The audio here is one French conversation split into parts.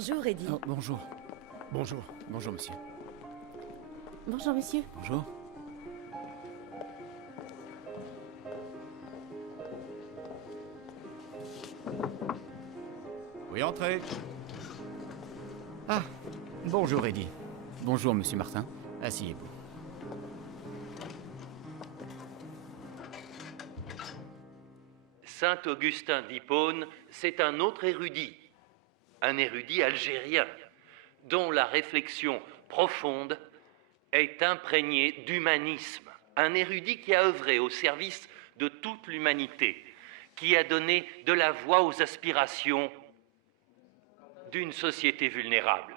Bonjour, Eddie. Oh, bonjour. Bonjour. Bonjour, monsieur. Bonjour, monsieur. Bonjour. Oui, entrez. Ah, bonjour, Eddie. Bonjour, monsieur Martin. Asseyez-vous. Saint Augustin d'Hippone, c'est un autre érudit, un érudit algérien, dont la réflexion profonde est imprégnée d'humanisme, un érudit qui a œuvré au service de toute l'humanité, qui a donné de la voix aux aspirations d'une société vulnérable.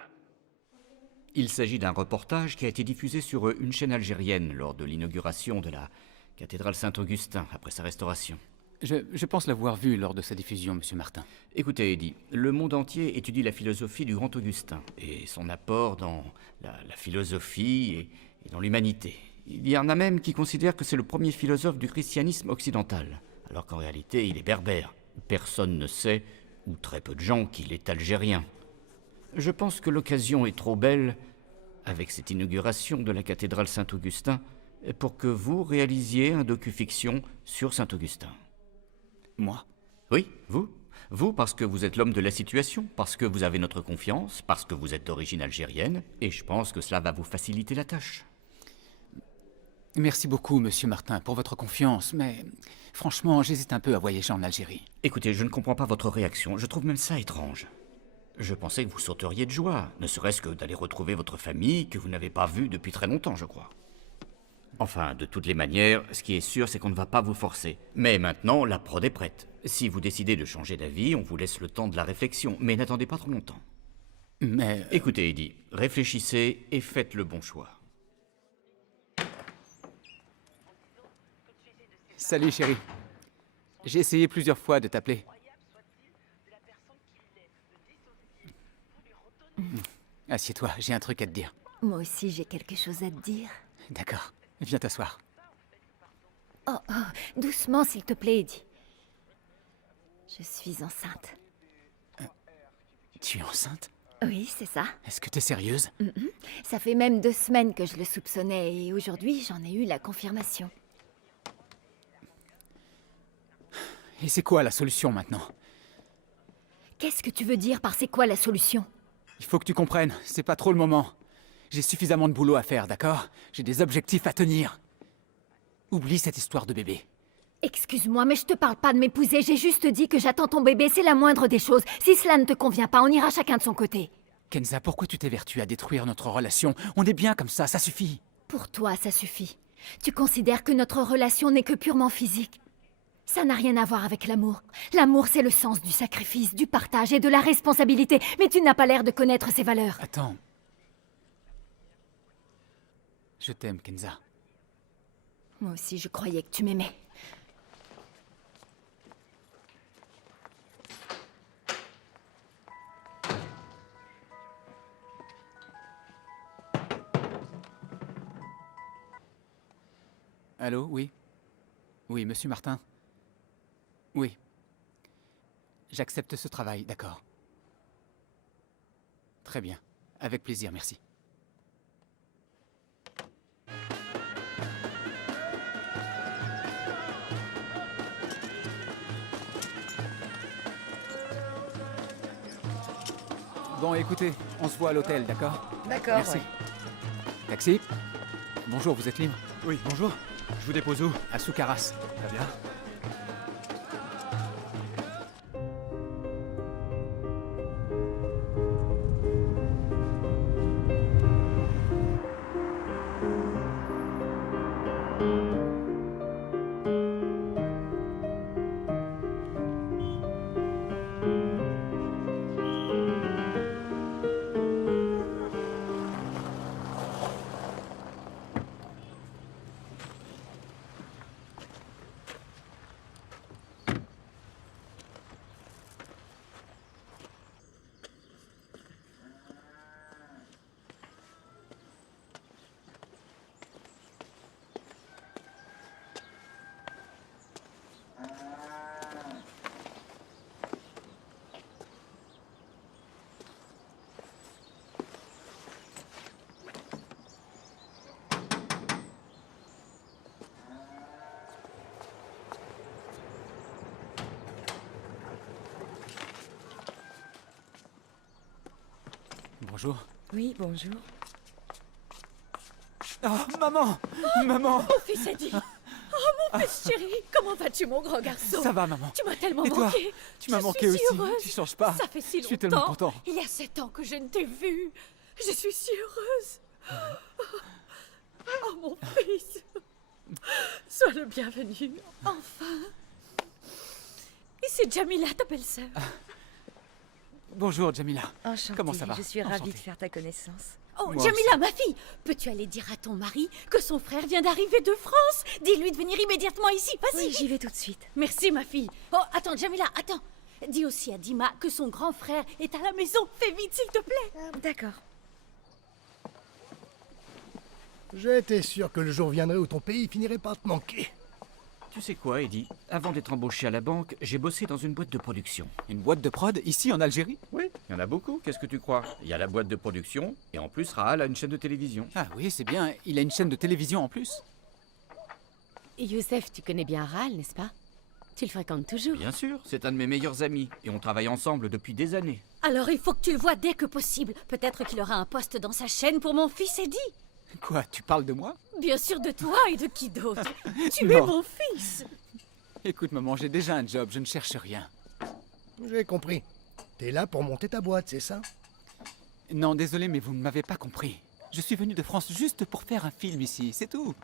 Il s'agit d'un reportage qui a été diffusé sur une chaîne algérienne lors de l'inauguration de la cathédrale Saint-Augustin après sa restauration. Je pense l'avoir vu lors de sa diffusion, monsieur Martin. Écoutez, Eddie, le monde entier étudie la philosophie du grand Augustin et son apport dans la philosophie et dans l'humanité. Il y en a même qui considèrent que c'est le premier philosophe du christianisme occidental, alors qu'en réalité, il est berbère. Personne ne sait, ou très peu de gens, qu'il est algérien. Je pense que l'occasion est trop belle, avec cette inauguration de la cathédrale Saint-Augustin, pour que vous réalisiez un docu-fiction sur Saint-Augustin. Moi? Oui, vous. Vous, parce que vous êtes l'homme de la situation, parce que vous avez notre confiance, parce que vous êtes d'origine algérienne, et je pense que cela va vous faciliter la tâche. Merci beaucoup, monsieur Martin, pour votre confiance, mais franchement, j'hésite un peu à voyager en Algérie. Écoutez, je ne comprends pas votre réaction, je trouve même ça étrange. Je pensais que vous sauteriez de joie, ne serait-ce que d'aller retrouver votre famille que vous n'avez pas vue depuis très longtemps, je crois. Enfin, de toutes les manières, ce qui est sûr, c'est qu'on ne va pas vous forcer. Mais maintenant, la prod est prête. Si vous décidez de changer d'avis, on vous laisse le temps de la réflexion, mais n'attendez pas trop longtemps. Mais... Écoutez, Eddie, réfléchissez et faites le bon choix. Salut, chérie. J'ai essayé plusieurs fois de t'appeler. Assieds-toi, j'ai un truc à te dire. Moi aussi, j'ai quelque chose à te dire. D'accord, viens t'asseoir. Oh, doucement, s'il te plaît, Eddie. Je suis enceinte. Tu es enceinte? Oui, c'est ça. Est-ce que t'es sérieuse? Ça fait même 2 semaines que je le soupçonnais et aujourd'hui, j'en ai eu la confirmation. Et c'est quoi la solution maintenant? Qu'est-ce que tu veux dire par c'est quoi la solution? Il faut que tu comprennes, c'est pas trop le moment. J'ai suffisamment de boulot à faire, d'accord? J'ai des objectifs à tenir. Oublie cette histoire de bébé. Excuse-moi, mais je te parle pas de m'épouser, j'ai juste dit que j'attends ton bébé, c'est la moindre des choses. Si cela ne te convient pas, on ira chacun de son côté. Kenza, pourquoi tu t'évertues à détruire notre relation? On est bien comme ça suffit. Pour toi, ça suffit. Tu considères que notre relation n'est que purement physique. Ça n'a rien à voir avec l'amour. L'amour, c'est le sens du sacrifice, du partage et de la responsabilité, mais tu n'as pas l'air de connaître ces valeurs. Attends. Je t'aime, Kenza. Moi aussi, je croyais que tu m'aimais. Allô, oui? Oui, monsieur Martin? Oui. J'accepte ce travail, d'accord. Très bien. Avec plaisir, merci. Bon, écoutez, on se voit à l'hôtel, d'accord? D'accord, Merci. Taxi? Bonjour, vous êtes libre? Oui, bonjour. Je vous dépose où? À Soukaras. Très bien. Bonjour. Oui, bonjour. Oh, maman! Maman! Mon fils Eddie. Oh, mon fils chéri. Comment vas-tu, mon grand garçon? Ça va, maman. Tu m'as tellement Et toi? manqué. Tu m'as Je manqué suis si aussi. heureuse. Tu changes pas. Ça fait si longtemps. Je suis tellement content. Il y a 7 ans que je ne t'ai vu. Je suis si heureuse. Oh, mon fils. Sois le bienvenu. Enfin. Et c'est Jamila, ta belle-sœur. Bonjour, Jamila. Enchantée. Comment ça va? Je suis ravie Enchantée. de faire ta connaissance. Oh, Moi Jamila, ma fille, peux-tu aller dire à ton mari que son frère vient d'arriver de France? Dis-lui de venir immédiatement ici, vas-y. Oui, j'y vais tout de suite. Merci, ma fille. Oh, attends, Jamila, attends. Dis aussi à Dima que son grand frère est à la maison. Fais vite, s'il te plaît. D'accord. J'étais sûr que le jour viendrait où ton pays finirait par te manquer. Tu sais quoi, Eddie? Avant d'être embauché à la banque, j'ai bossé dans une boîte de production. Une boîte de prod ici en Algérie? Oui, il y en a beaucoup, qu'est-ce que tu crois? Il y a la boîte de production, et en plus, Rahal a une chaîne de télévision. Ah oui, c'est bien. Il a une chaîne de télévision en plus. Youssef, tu connais bien Rahal, n'est-ce pas? Tu le fréquentes toujours. Bien sûr, c'est un de mes meilleurs amis, et on travaille ensemble depuis des années. Alors, il faut que tu le vois dès que possible. Peut-être qu'il aura un poste dans sa chaîne pour mon fils Eddie. Quoi, tu parles de moi? Bien sûr, de toi et de qui d'autre. Tu es Non. mon fils. Écoute, maman, j'ai déjà un job, je ne cherche rien. J'ai compris. T'es là pour monter ta boîte, c'est ça? Non, désolé, mais vous ne m'avez pas compris. Je suis venu de France juste pour faire un film ici, c'est tout.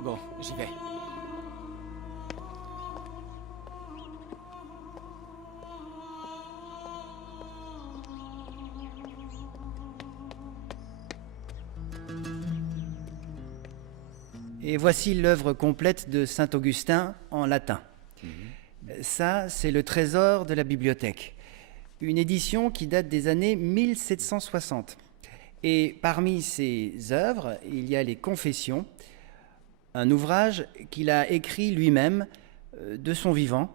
Bon, j'y vais. Et voici l'œuvre complète de saint Augustin en latin. Ça, c'est le trésor de la bibliothèque. Une édition qui date des années 1760. Et parmi ses œuvres, il y a les Confessions, un ouvrage qu'il a écrit lui-même de son vivant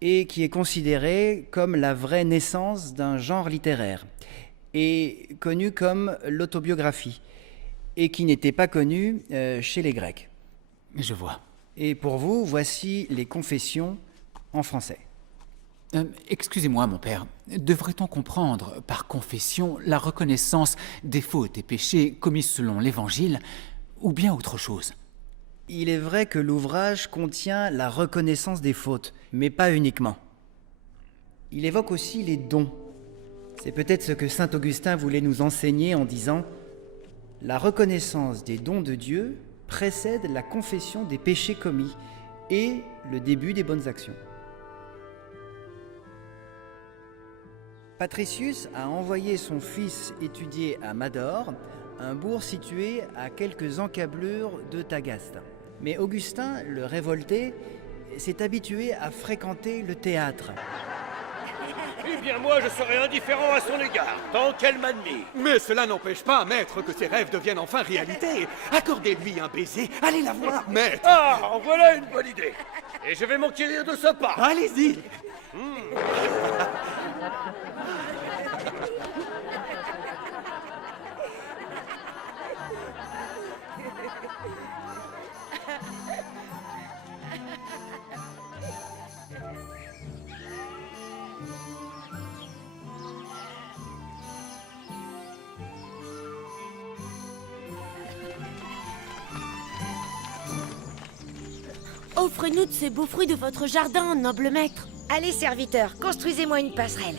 et qui est considéré comme la vraie naissance d'un genre littéraire et connu comme l'autobiographie et qui n'était pas connu chez les Grecs. Je vois. Et pour vous, voici les Confessions en français. Excusez-moi, mon père. Devrait-on comprendre par confession la reconnaissance des fautes et péchés commis selon l'Évangile ou bien autre chose? Il est vrai que l'ouvrage contient la reconnaissance des fautes, mais pas uniquement. Il évoque aussi les dons. C'est peut-être ce que saint Augustin voulait nous enseigner en disant « La reconnaissance des dons de Dieu précède la confession des péchés commis et le début des bonnes actions. » Patricius a envoyé son fils étudier à Mador, un bourg situé à quelques encablures de Tagaste. Mais Augustin, le révolté, s'est habitué à fréquenter le théâtre. Eh bien moi, je serai indifférent à son égard, tant qu'elle m'admire. Mais cela n'empêche pas, maître, que ses rêves deviennent enfin réalité. Accordez-lui un baiser, allez la voir, maître. Ah, en voilà une bonne idée. Et je vais m'enquérir de ce pas. Allez-y. Offrez-nous de ces beaux fruits de votre jardin, noble maître. Allez, serviteur, construisez-moi une passerelle.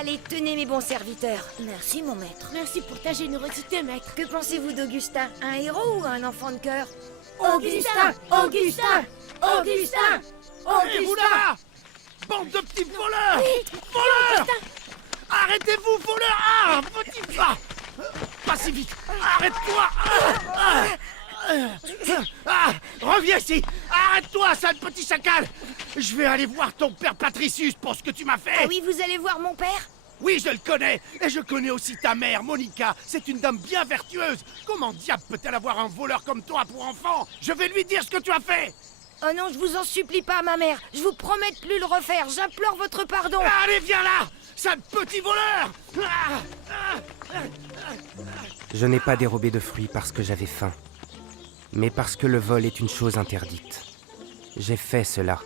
Allez, tenez mes bons serviteurs. Merci, mon maître. Merci pour ta générosité, maître. Que pensez-vous d'Augustin? Un héros ou un enfant de cœur? Augustin! Augustin! Augustin! Hé, vous là-bas! Bande de petits voleurs! Voleurs! Arrêtez-vous, voleurs! Ah, petit pas! pas si vite. Arrête-toi. Reviens ici. Arrête-toi, sale petit chacal. Je vais aller voir ton père Patricius pour ce que tu m'as fait. Ah oui, vous allez voir mon père? Oui, je le connais. Et je connais aussi ta mère, Monica. C'est une dame bien vertueuse. Comment diable peut-elle avoir un voleur comme toi pour enfant? Je vais lui dire ce que tu as fait. Oh non, je vous en supplie pas, ma mère. Je vous promets de plus le refaire. J'implore votre pardon. Allez, viens là, sale petit voleur. Je n'ai pas dérobé de fruits parce que j'avais faim, mais parce que le vol est une chose interdite. J'ai fait cela.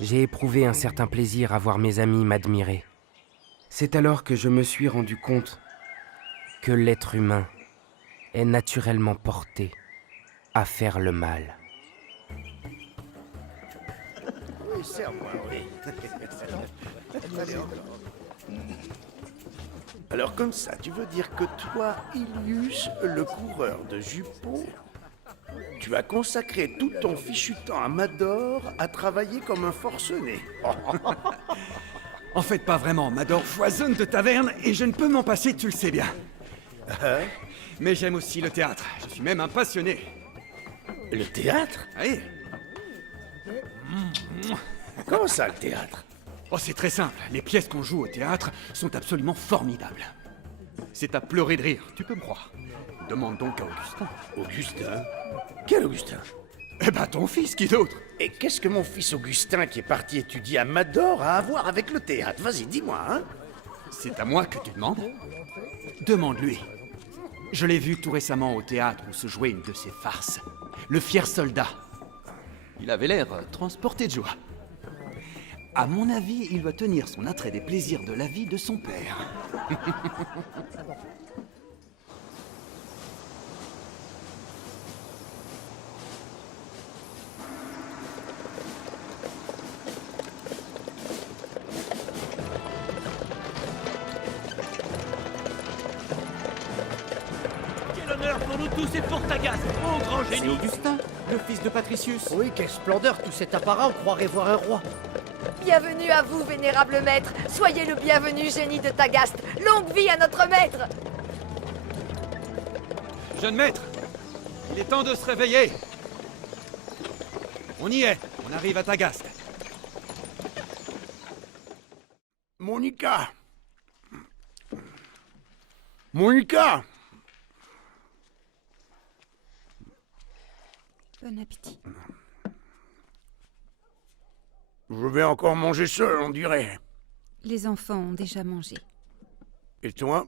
J'ai éprouvé un certain plaisir à voir mes amis m'admirer. C'est alors que je me suis rendu compte que l'être humain est naturellement porté à faire le mal. Oui, serre-moi, oui. Alors comme ça, tu veux dire que toi, Ilius, le coureur de jupons, tu as consacré tout ton fichu temps à Mador à travailler comme un forcené. En fait, pas vraiment. Mador foisonne de taverne et je ne peux m'en passer, tu le sais bien. Mais j'aime aussi le théâtre. Je suis même un passionné. Le théâtre? Oui. Comment ça, le théâtre? Oh, c'est très simple. Les pièces qu'on joue au théâtre sont absolument formidables. C'est à pleurer de rire, tu peux me croire. Demande donc à Augustin. Augustin? Quel Augustin? Eh ben, ton fils, qui d'autre? Et qu'est-ce que mon fils Augustin, qui est parti étudier à Mador, a à voir avec le théâtre? Vas-y, dis-moi, hein? C'est à moi que tu demandes? Demande-lui. Je l'ai vu tout récemment au théâtre où se jouait une de ses farces. Le fier soldat. Il avait l'air transporté de joie. À mon avis, il doit tenir son attrait des plaisirs de la vie de son père. Quel honneur pour nous tous et pour Tagaste, ô grand C'est génie! Augustin, le fils de Patricius. Oui, quelle splendeur, tout cet apparat, on croirait voir un roi. Bienvenue à vous, vénérable maître. Soyez le bienvenu, génie de Tagaste. Longue vie à notre maître. Jeune maître, il est temps de se réveiller. On y est, on arrive à Tagaste. Monica! Monica! Bon appétit. Je vais encore manger seul, on dirait. Les enfants ont déjà mangé. Et toi?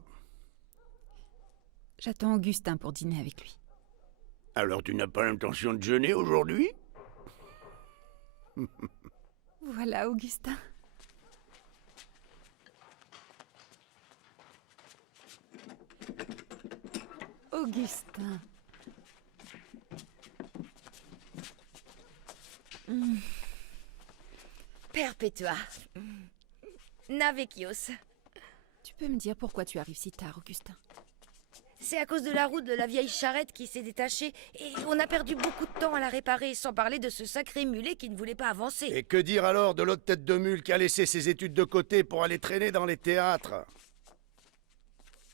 J'attends Augustin pour dîner avec lui. Alors tu n'as pas l'intention de jeûner aujourd'hui? Voilà, Augustin. Augustin. Perpetua. Navecios. Tu peux me dire pourquoi tu arrives si tard, Augustin? C'est à cause de la route de la vieille charrette qui s'est détachée et on a perdu beaucoup de temps à la réparer, sans parler de ce sacré mulet qui ne voulait pas avancer. Et que dire alors de l'autre tête de mule qui a laissé ses études de côté pour aller traîner dans les théâtres?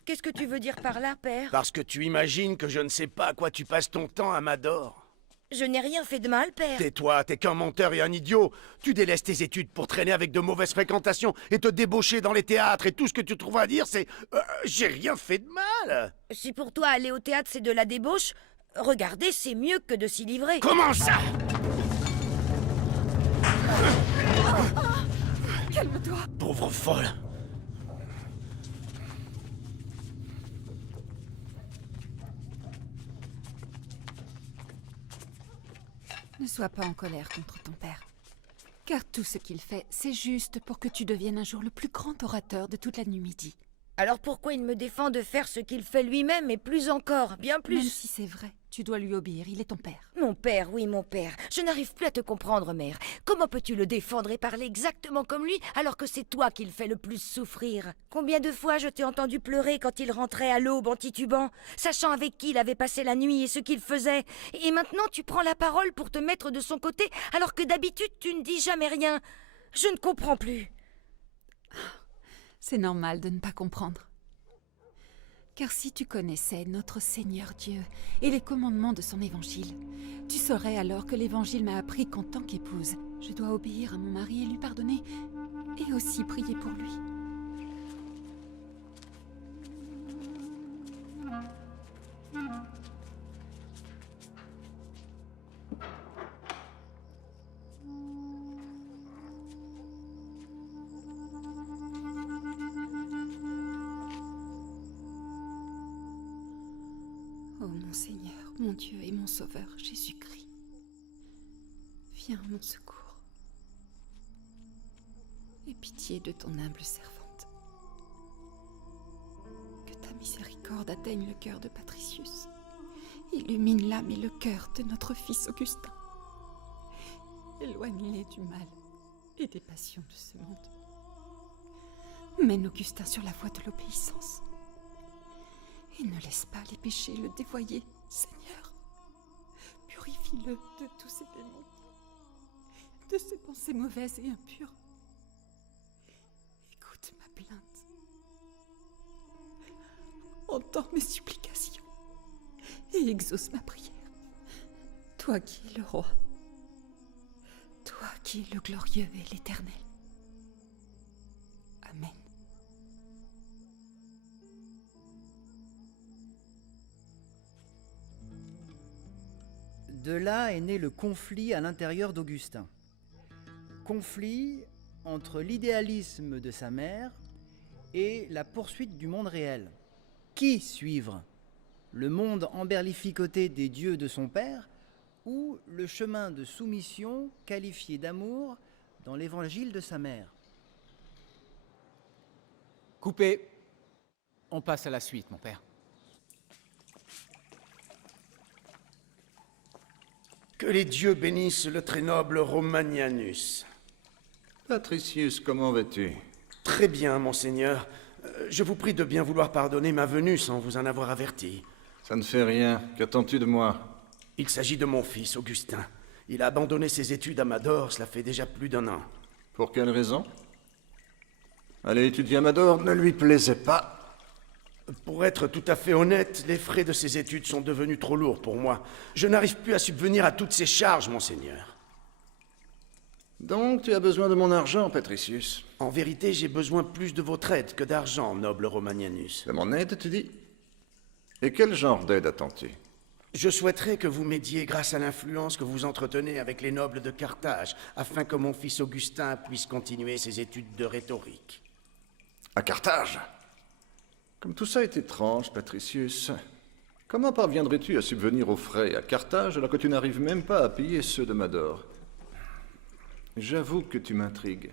Qu'est-ce que tu veux dire par là, père? Parce que tu imagines que je ne sais pas à quoi tu passes ton temps à Mador. Je n'ai rien fait de mal, père. Tais-toi, t'es qu'un menteur et un idiot. Tu délaisses tes études pour traîner avec de mauvaises fréquentations et te débaucher dans les théâtres et tout ce que tu trouves à dire c'est j'ai rien fait de mal. Si pour toi aller au théâtre c'est de la débauche, regarder c'est mieux que de s'y livrer. Comment ça? Calme-toi. Pauvre folle. Ne sois pas en colère contre ton père. Car tout ce qu'il fait, c'est juste pour que tu deviennes un jour le plus grand orateur de toute la Numidie. Alors pourquoi il me défend de faire ce qu'il fait lui-même et plus encore, bien plus? Même si c'est vrai, tu dois lui obéir, il est ton père. Mon père, oui, mon père. Je n'arrive plus à te comprendre, mère. Comment peux-tu le défendre et parler exactement comme lui alors que c'est toi qui le fais le plus souffrir? Combien de fois je t'ai entendu pleurer quand il rentrait à l'aube en titubant, sachant avec qui il avait passé la nuit et ce qu'il faisait. Et maintenant tu prends la parole pour te mettre de son côté alors que d'habitude tu ne dis jamais rien. Je ne comprends plus. C'est normal de ne pas comprendre. Car si tu connaissais notre Seigneur Dieu et les commandements de son évangile, tu saurais alors que l'évangile m'a appris qu'en tant qu'épouse, je dois obéir à mon mari et lui pardonner, et aussi prier pour lui. Ô mon Seigneur, mon Dieu et mon Sauveur, Jésus-Christ, viens à mon secours. Aie pitié de ton humble servante. Que ta miséricorde atteigne le cœur de Patricius. Illumine l'âme et le cœur de notre fils Augustin. Éloigne-les du mal et des passions de ce monde. Mène Augustin sur la voie de l'obéissance. Et ne laisse pas les péchés le dévoyer, Seigneur. Purifie-le de tous ses démons, de ses pensées mauvaises et impures. Écoute ma plainte. Entends mes supplications et exauce ma prière. Toi qui es le roi, toi qui es le glorieux et l'éternel. Amen. De là est né le conflit à l'intérieur d'Augustin. Conflit entre l'idéalisme de sa mère et la poursuite du monde réel. Qui suivre? Le monde emberlificoté des dieux de son père ou le chemin de soumission qualifié d'amour dans l'évangile de sa mère? Coupé. On passe à la suite, mon père. Que les dieux bénissent le très noble Romanianus. Patricius, comment vas-tu? Très bien, monseigneur. Je vous prie de bien vouloir pardonner ma venue sans vous en avoir averti. Ça ne fait rien. Qu'attends-tu de moi? Il s'agit de mon fils, Augustin. Il a abandonné ses études à Mador, cela fait déjà plus d'1 an. Pour quelle raison? Aller étudier à Mador ne lui plaisait pas. Pour être tout à fait honnête, les frais de ces études sont devenus trop lourds pour moi. Je n'arrive plus à subvenir à toutes ces charges, monseigneur. Donc tu as besoin de mon argent, Patricius? En vérité, j'ai besoin plus de votre aide que d'argent, noble Romanianus. De mon aide, tu dis? Et quel genre d'aide attends-tu? Je souhaiterais que vous m'aidiez grâce à l'influence que vous entretenez avec les nobles de Carthage, afin que mon fils Augustin puisse continuer ses études de rhétorique. À Carthage? Comme tout ça est étrange, Patricius. Comment parviendrais-tu à subvenir aux frais à Carthage alors que tu n'arrives même pas à payer ceux de Mador? J'avoue que tu m'intrigues.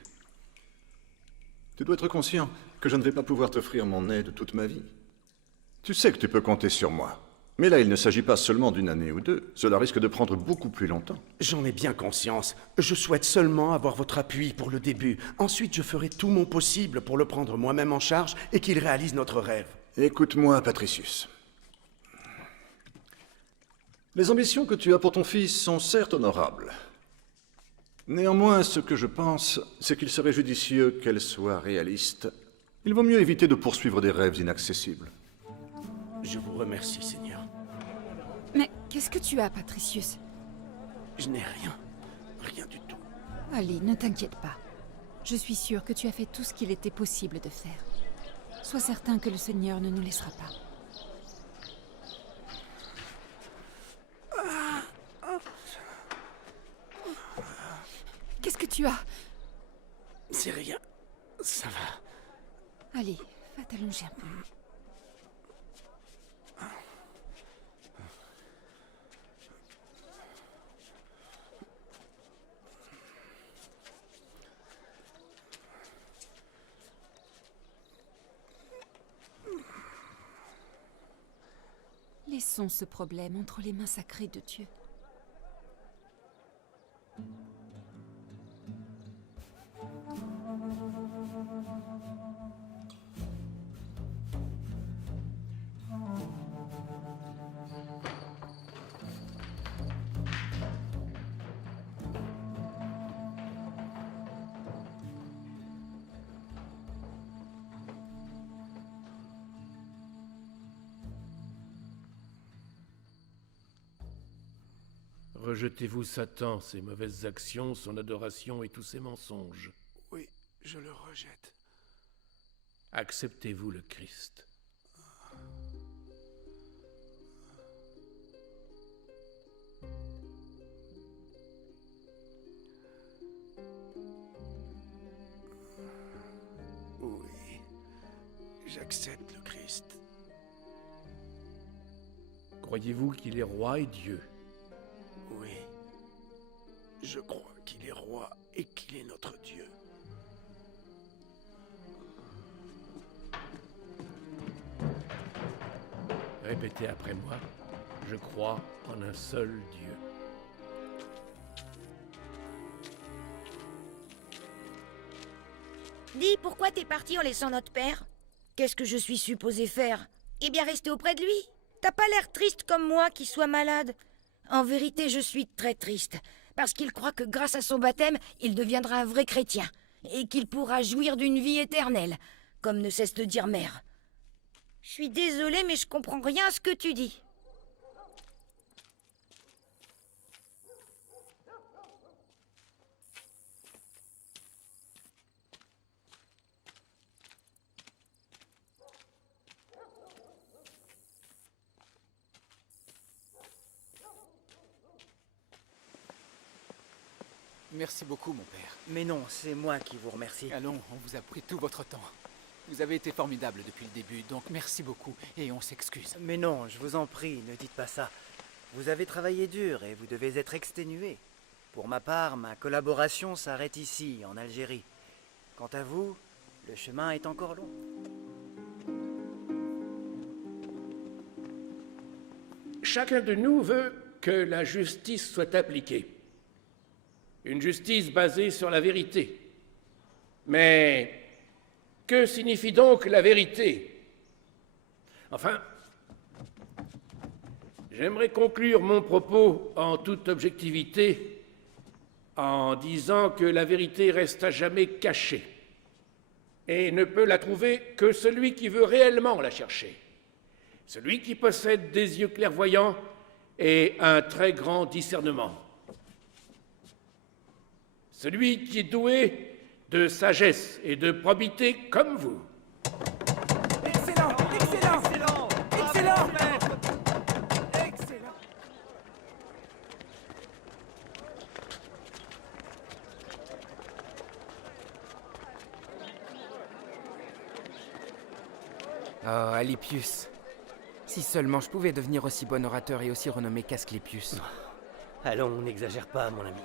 Tu dois être conscient que je ne vais pas pouvoir t'offrir mon aide toute ma vie. Tu sais que tu peux compter sur moi. Mais là, il ne s'agit pas seulement d'1 année ou 2. Cela risque de prendre beaucoup plus longtemps. J'en ai bien conscience. Je souhaite seulement avoir votre appui pour le début. Ensuite, je ferai tout mon possible pour le prendre moi-même en charge et qu'il réalise notre rêve. Écoute-moi, Patricius. Les ambitions que tu as pour ton fils sont certes honorables. Néanmoins, ce que je pense, c'est qu'il serait judicieux qu'elles soient réalistes. Il vaut mieux éviter de poursuivre des rêves inaccessibles. Je vous remercie, Seigneur. Mais qu'est-ce que tu as, Patricius? Je n'ai rien. Rien du tout. Allez, ne t'inquiète pas. Je suis sûre que tu as fait tout ce qu'il était possible de faire. Sois certain que le Seigneur ne nous laissera pas. Qu'est-ce que tu as? C'est rien. Ça va. Allez, va t'allonger un peu. Laissons ce problème entre les mains sacrées de Dieu. Rejetez-vous Satan, ses mauvaises actions, son adoration et tous ses mensonges. Oui, je le rejette. Acceptez-vous le Christ. Oui, j'accepte le Christ. Croyez-vous qu'il est roi et Dieu? Oui, je crois qu'il est roi et qu'il est notre Dieu. Répétez après moi. Je crois en un seul Dieu. Dis, pourquoi t'es parti en laissant notre père? Qu'est-ce que je suis supposé faire? Eh bien, rester auprès de lui. T'as pas l'air triste comme moi qui soit malade. En vérité, je suis très triste, parce qu'il croit que grâce à son baptême, il deviendra un vrai chrétien, et qu'il pourra jouir d'une vie éternelle, comme ne cesse de dire Mère. Je suis désolée, mais je comprends rien à ce que tu dis. Merci beaucoup, mon père. Mais non, c'est moi qui vous remercie. Allons, on vous a pris tout votre temps. Vous avez été formidable depuis le début, donc merci beaucoup, et on s'excuse. Mais non, je vous en prie, ne dites pas ça. Vous avez travaillé dur et vous devez être exténué. Pour ma part, ma collaboration s'arrête ici, en Algérie. Quant à vous, le chemin est encore long. Chacun de nous veut que la justice soit appliquée. Une justice basée sur la vérité. Mais que signifie donc la vérité? Enfin, j'aimerais conclure mon propos en toute objectivité en disant que la vérité reste à jamais cachée et ne peut la trouver que celui qui veut réellement la chercher, celui qui possède des yeux clairvoyants et un très grand discernement. Celui qui est doué de sagesse et de probité comme vous. Excellent, excellent, excellent, excellent, excellent. Oh, Alypius. Si seulement je pouvais devenir aussi bon orateur et aussi renommé qu'Asclépius. Allons, on n'exagère pas, mon ami.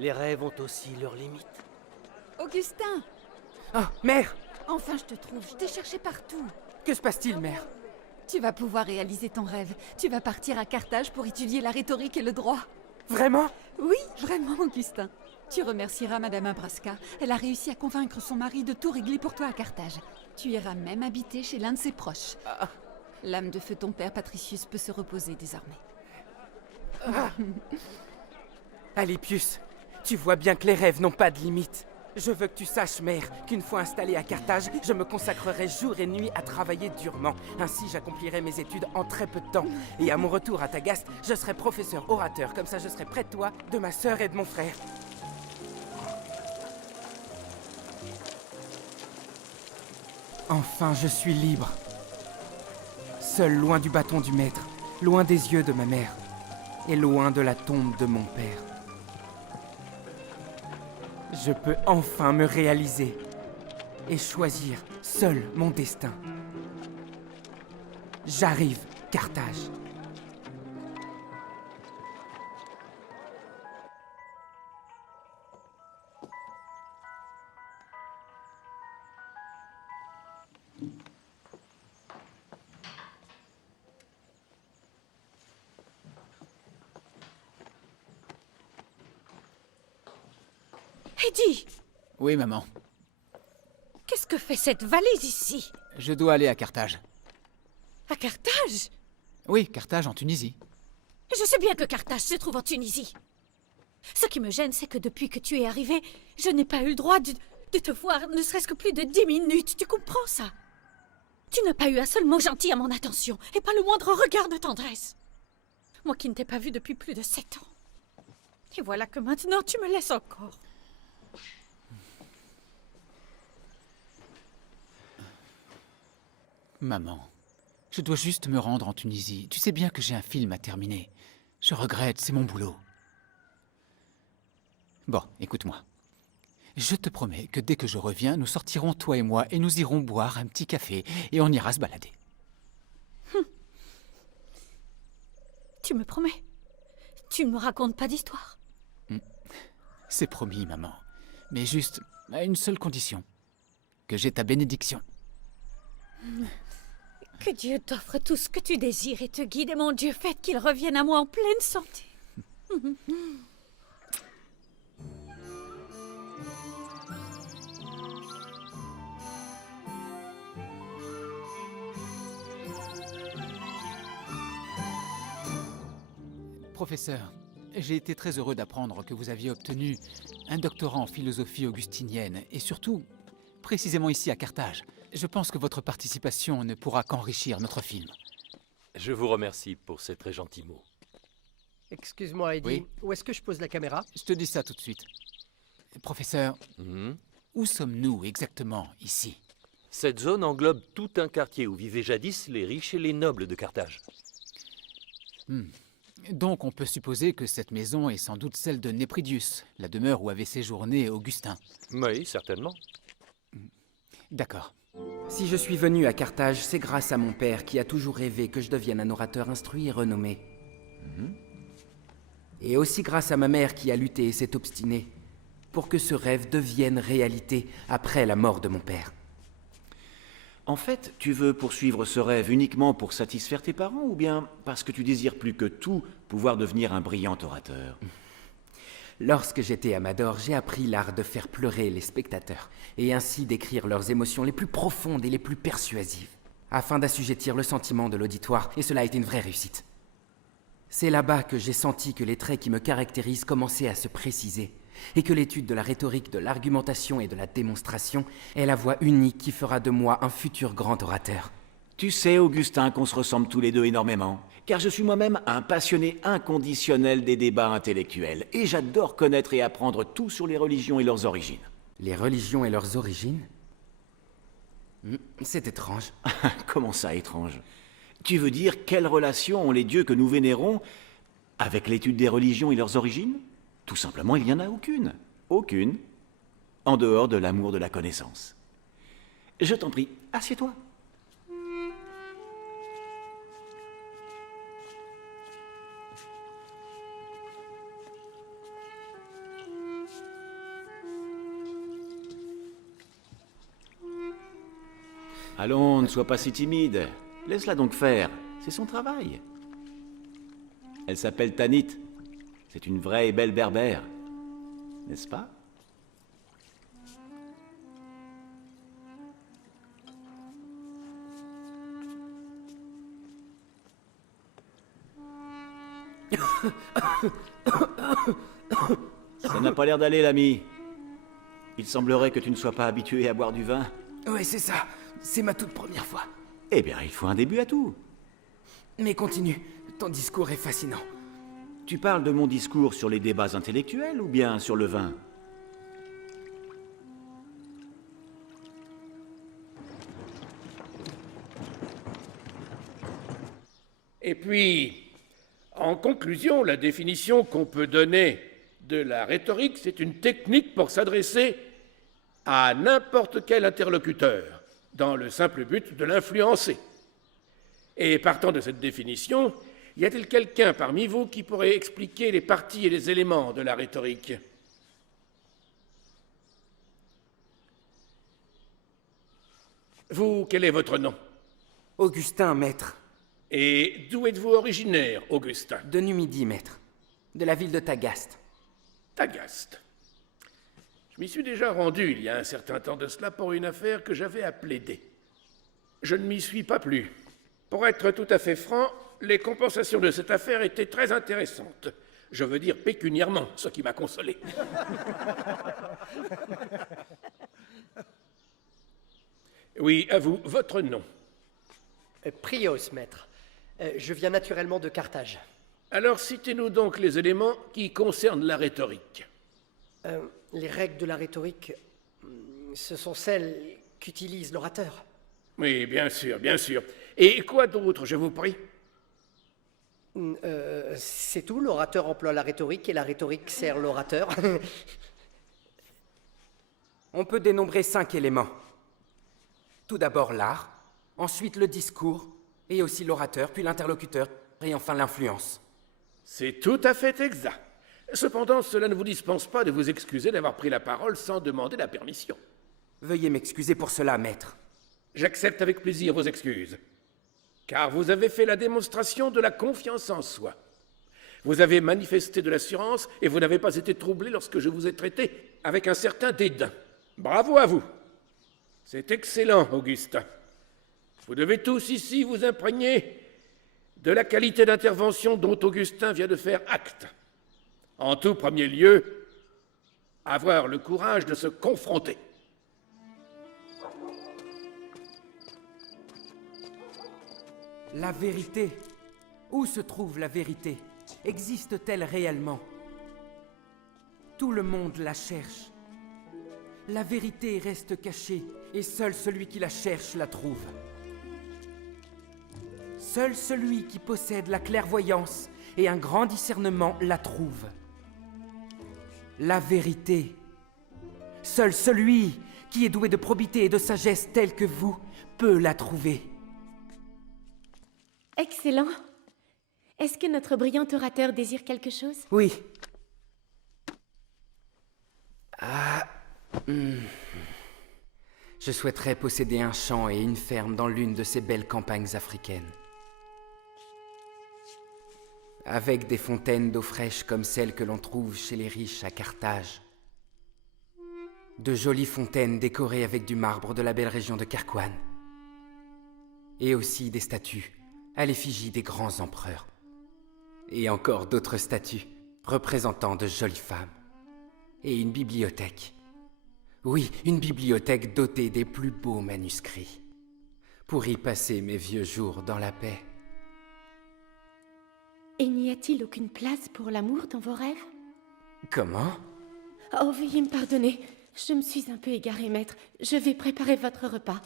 Les rêves ont aussi leurs limites. Augustin! Oh, mère! Enfin, je te trouve. Je t'ai cherché partout. Que se passe-t-il, mère? Tu vas pouvoir réaliser ton rêve. Tu vas partir à Carthage pour étudier la rhétorique et le droit. Vraiment? Oui, vraiment, Augustin. Tu remercieras Madame Abraska. Elle a réussi à convaincre son mari de tout régler pour toi à Carthage. Tu iras même habiter chez l'un de ses proches. L'âme de feu ton père Patricius peut se reposer désormais. Alypius, tu vois bien que les rêves n'ont pas de limite. Je veux que tu saches, mère, qu'une fois installé à Carthage, je me consacrerai jour et nuit à travailler durement. Ainsi, j'accomplirai mes études en très peu de temps. Et à mon retour à Tagaste, je serai professeur orateur. Comme ça, je serai près de toi, de ma sœur et de mon frère. Enfin, je suis libre. Seul, loin du bâton du maître, loin des yeux de ma mère, et loin de la tombe de mon père. Je peux enfin me réaliser et choisir seul mon destin. J'arrive, Carthage. Eddie! Oui, maman. Qu'est-ce que fait cette valise ici? Je dois aller à Carthage. À Carthage? Oui, Carthage en Tunisie. Je sais bien que Carthage se trouve en Tunisie. Ce qui me gêne, c'est que depuis que tu es arrivé, je n'ai pas eu le droit de te voir ne serait-ce que plus de 10 minutes. Tu comprends ça? Tu n'as pas eu un seul mot gentil à mon attention, et pas le moindre regard de tendresse. Moi qui ne t'ai pas vu depuis plus de 7 ans. Et voilà que maintenant tu me laisses encore. Maman, je dois juste me rendre en Tunisie. Tu sais bien que j'ai un film à terminer. Je regrette, c'est mon boulot. Bon, écoute-moi. Je te promets que dès que je reviens, nous sortirons toi et moi et nous irons boire un petit café et on ira se balader. Tu me promets? Tu ne me racontes pas d'histoire? C'est promis, maman. Mais juste à une seule condition. Que j'ai ta bénédiction. Que Dieu t'offre tout ce que tu désires et te guide, et mon Dieu, faites qu'il revienne à moi en pleine santé. Professeur, j'ai été très heureux d'apprendre que vous aviez obtenu un doctorat en philosophie augustinienne et surtout, précisément ici à Carthage. Je pense que votre participation ne pourra qu'enrichir notre film. Je vous remercie pour ces très gentils mots. Excuse-moi, Eddie. Oui. Où est-ce que je pose la caméra? Je te dis ça tout de suite. Professeur, où sommes-nous exactement ici? Cette zone englobe tout un quartier où vivaient jadis les riches et les nobles de Carthage. Donc on peut supposer que cette maison est sans doute celle de Népridius, la demeure où avait séjourné Augustin. Oui, certainement. D'accord. Si je suis venu à Carthage, c'est grâce à mon père qui a toujours rêvé que je devienne un orateur instruit et renommé. Et aussi grâce à ma mère qui a lutté et s'est obstinée pour que ce rêve devienne réalité après la mort de mon père. En fait, tu veux poursuivre ce rêve uniquement pour satisfaire tes parents ou bien parce que tu désires plus que tout pouvoir devenir un brillant orateur? Lorsque j'étais à Mador, j'ai appris l'art de faire pleurer les spectateurs et ainsi d'écrire leurs émotions les plus profondes et les plus persuasives, afin d'assujettir le sentiment de l'auditoire, et cela a été une vraie réussite. C'est là-bas que j'ai senti que les traits qui me caractérisent commençaient à se préciser, et que l'étude de la rhétorique, de l'argumentation et de la démonstration est la voie unique qui fera de moi un futur grand orateur. Tu sais, Augustin, qu'on se ressemble tous les deux énormément, car je suis moi-même un passionné inconditionnel des débats intellectuels, et j'adore connaître et apprendre tout sur les religions et leurs origines. Les religions et leurs origines? C'est étrange. Comment ça, étrange? Tu veux dire quelle relation ont les dieux que nous vénérons avec l'étude des religions et leurs origines? Tout simplement, il n'y en a aucune. Aucune. En dehors de l'amour de la connaissance. Je t'en prie, assieds-toi. Allons, ne sois pas si timide. Laisse-la donc faire. C'est son travail. Elle s'appelle Tanit. C'est une vraie et belle berbère. N'est-ce pas? Ça n'a pas l'air d'aller, l'ami. Il semblerait que tu ne sois pas habitué à boire du vin. Ouais, c'est ça. C'est ma toute première fois. Eh bien, il faut un début à tout. Mais continue. Ton discours est fascinant. Tu parles de mon discours sur les débats intellectuels ou bien sur le vin? Et puis, en conclusion, la définition qu'on peut donner de la rhétorique, c'est une technique pour s'adresser à n'importe quel interlocuteur, dans le simple but de l'influencer. Et partant de cette définition, y a-t-il quelqu'un parmi vous qui pourrait expliquer les parties et les éléments de la rhétorique? Vous, quel est votre nom? Augustin, maître. Et d'où êtes-vous originaire, Augustin? De Numidie, maître. De la ville de Tagaste. Tagaste. Je m'y suis déjà rendu il y a un certain temps de cela pour une affaire que j'avais à plaider. Je ne m'y suis pas plu. Pour être tout à fait franc, les compensations de cette affaire étaient très intéressantes. Je veux dire pécuniairement, ce qui m'a consolé. Oui, à vous, votre nom? Prios, maître. Je viens naturellement de Carthage. Alors citez-nous donc les éléments qui concernent la rhétorique. Les règles de la rhétorique, ce sont celles qu'utilise l'orateur. Oui, bien sûr, bien sûr. Et quoi d'autre, je vous prie? C'est tout, l'orateur emploie la rhétorique et la rhétorique sert l'orateur. On peut dénombrer 5 éléments. Tout d'abord l'art, ensuite le discours, et aussi l'orateur, puis l'interlocuteur, et enfin l'influence. C'est tout à fait exact. Cependant, cela ne vous dispense pas de vous excuser d'avoir pris la parole sans demander la permission. Veuillez m'excuser pour cela, maître. J'accepte avec plaisir vos excuses, car vous avez fait la démonstration de la confiance en soi. Vous avez manifesté de l'assurance et vous n'avez pas été troublé lorsque je vous ai traité avec un certain dédain. Bravo à vous. C'est excellent, Augustin. Vous devez tous ici vous imprégner de la qualité d'intervention dont Augustin vient de faire acte. En tout premier lieu, avoir le courage de se confronter. La vérité. Où se trouve la vérité? Existe-t-elle réellement? Tout le monde la cherche. La vérité reste cachée, et seul celui qui la cherche la trouve. Seul celui qui possède la clairvoyance et un grand discernement la trouve. La vérité. Seul celui qui est doué de probité et de sagesse tel que vous peut la trouver. Excellent. Est-ce que notre brillant orateur désire quelque chose? Oui. Je souhaiterais posséder un champ et une ferme dans l'une de ces belles campagnes africaines. Avec des fontaines d'eau fraîche comme celles que l'on trouve chez les riches à Carthage. De jolies fontaines décorées avec du marbre de la belle région de Carquoan. Et aussi des statues à l'effigie des grands empereurs. Et encore d'autres statues représentant de jolies femmes. Et une bibliothèque. Oui, une bibliothèque dotée des plus beaux manuscrits. Pour y passer mes vieux jours dans la paix. Et n'y a-t-il aucune place pour l'amour dans vos rêves? Comment? Oh, veuillez me pardonner. Je me suis un peu égarée, maître. Je vais préparer votre repas.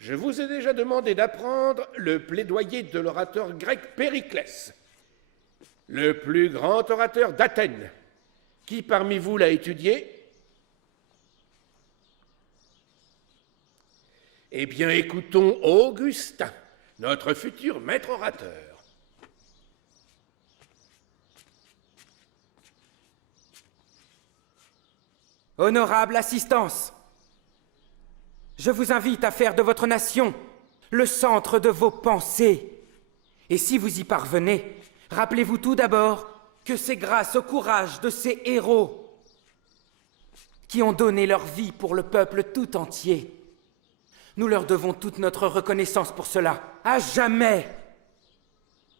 Je vous ai déjà demandé d'apprendre le plaidoyer de l'orateur grec Périclès, le plus grand orateur d'Athènes. Qui parmi vous l'a étudié? Eh bien, écoutons Augustin, notre futur maître orateur. Honorable assistance, je vous invite à faire de votre nation le centre de vos pensées. Et si vous y parvenez, rappelez-vous tout d'abord que c'est grâce au courage de ces héros qui ont donné leur vie pour le peuple tout entier. Nous leur devons toute notre reconnaissance pour cela, à jamais.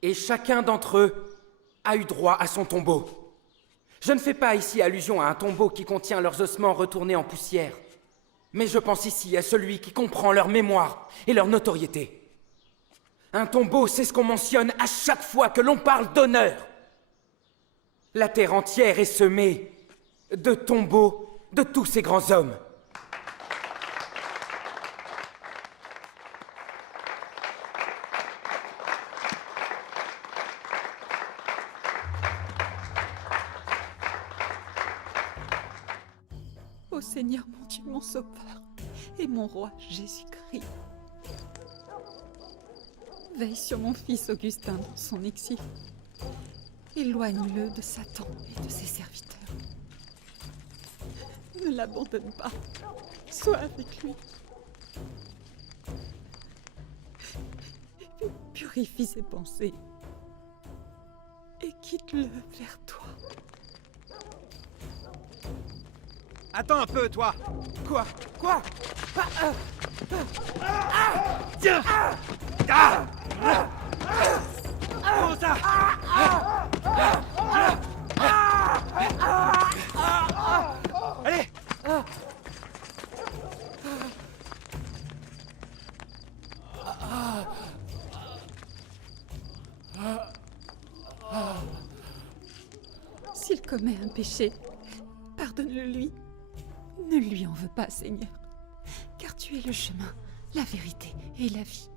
Et chacun d'entre eux a eu droit à son tombeau. Je ne fais pas ici allusion à un tombeau qui contient leurs ossements retournés en poussière, mais je pense ici à celui qui comprend leur mémoire et leur notoriété. Un tombeau, c'est ce qu'on mentionne à chaque fois que l'on parle d'honneur. La terre entière est semée de tombeaux de tous ces grands hommes. Ô Seigneur, mon Dieu, mon Sauveur, et mon Roi Jésus-Christ, veille sur mon fils Augustin dans son exil. Éloigne-le de Satan et de ses serviteurs. Ne l'abandonne pas. Sois avec lui. Purifie ses pensées et quitte-le vers toi. Attends un peu, toi! Quoi? Tiens! Prends ça! Allez! commet un péché, pardonne-le-lui. Ne lui en veux pas, Seigneur, car tu es le chemin, la vérité et la vie.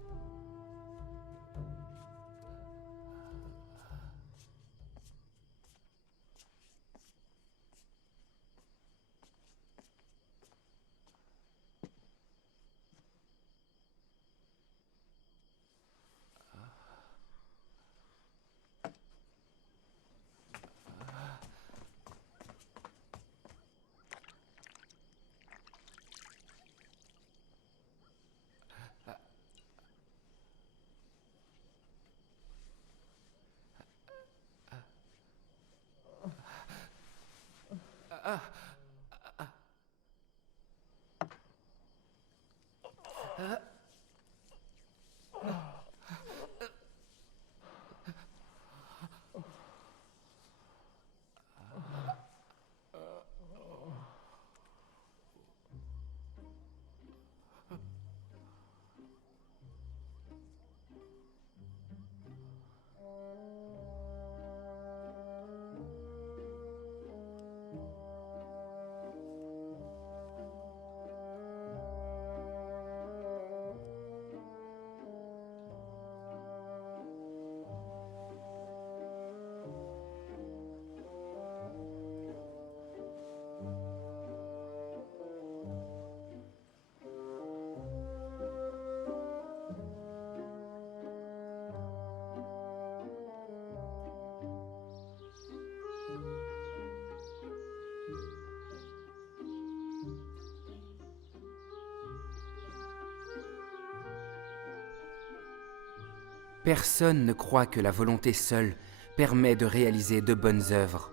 Personne ne croit que la volonté seule permet de réaliser de bonnes œuvres,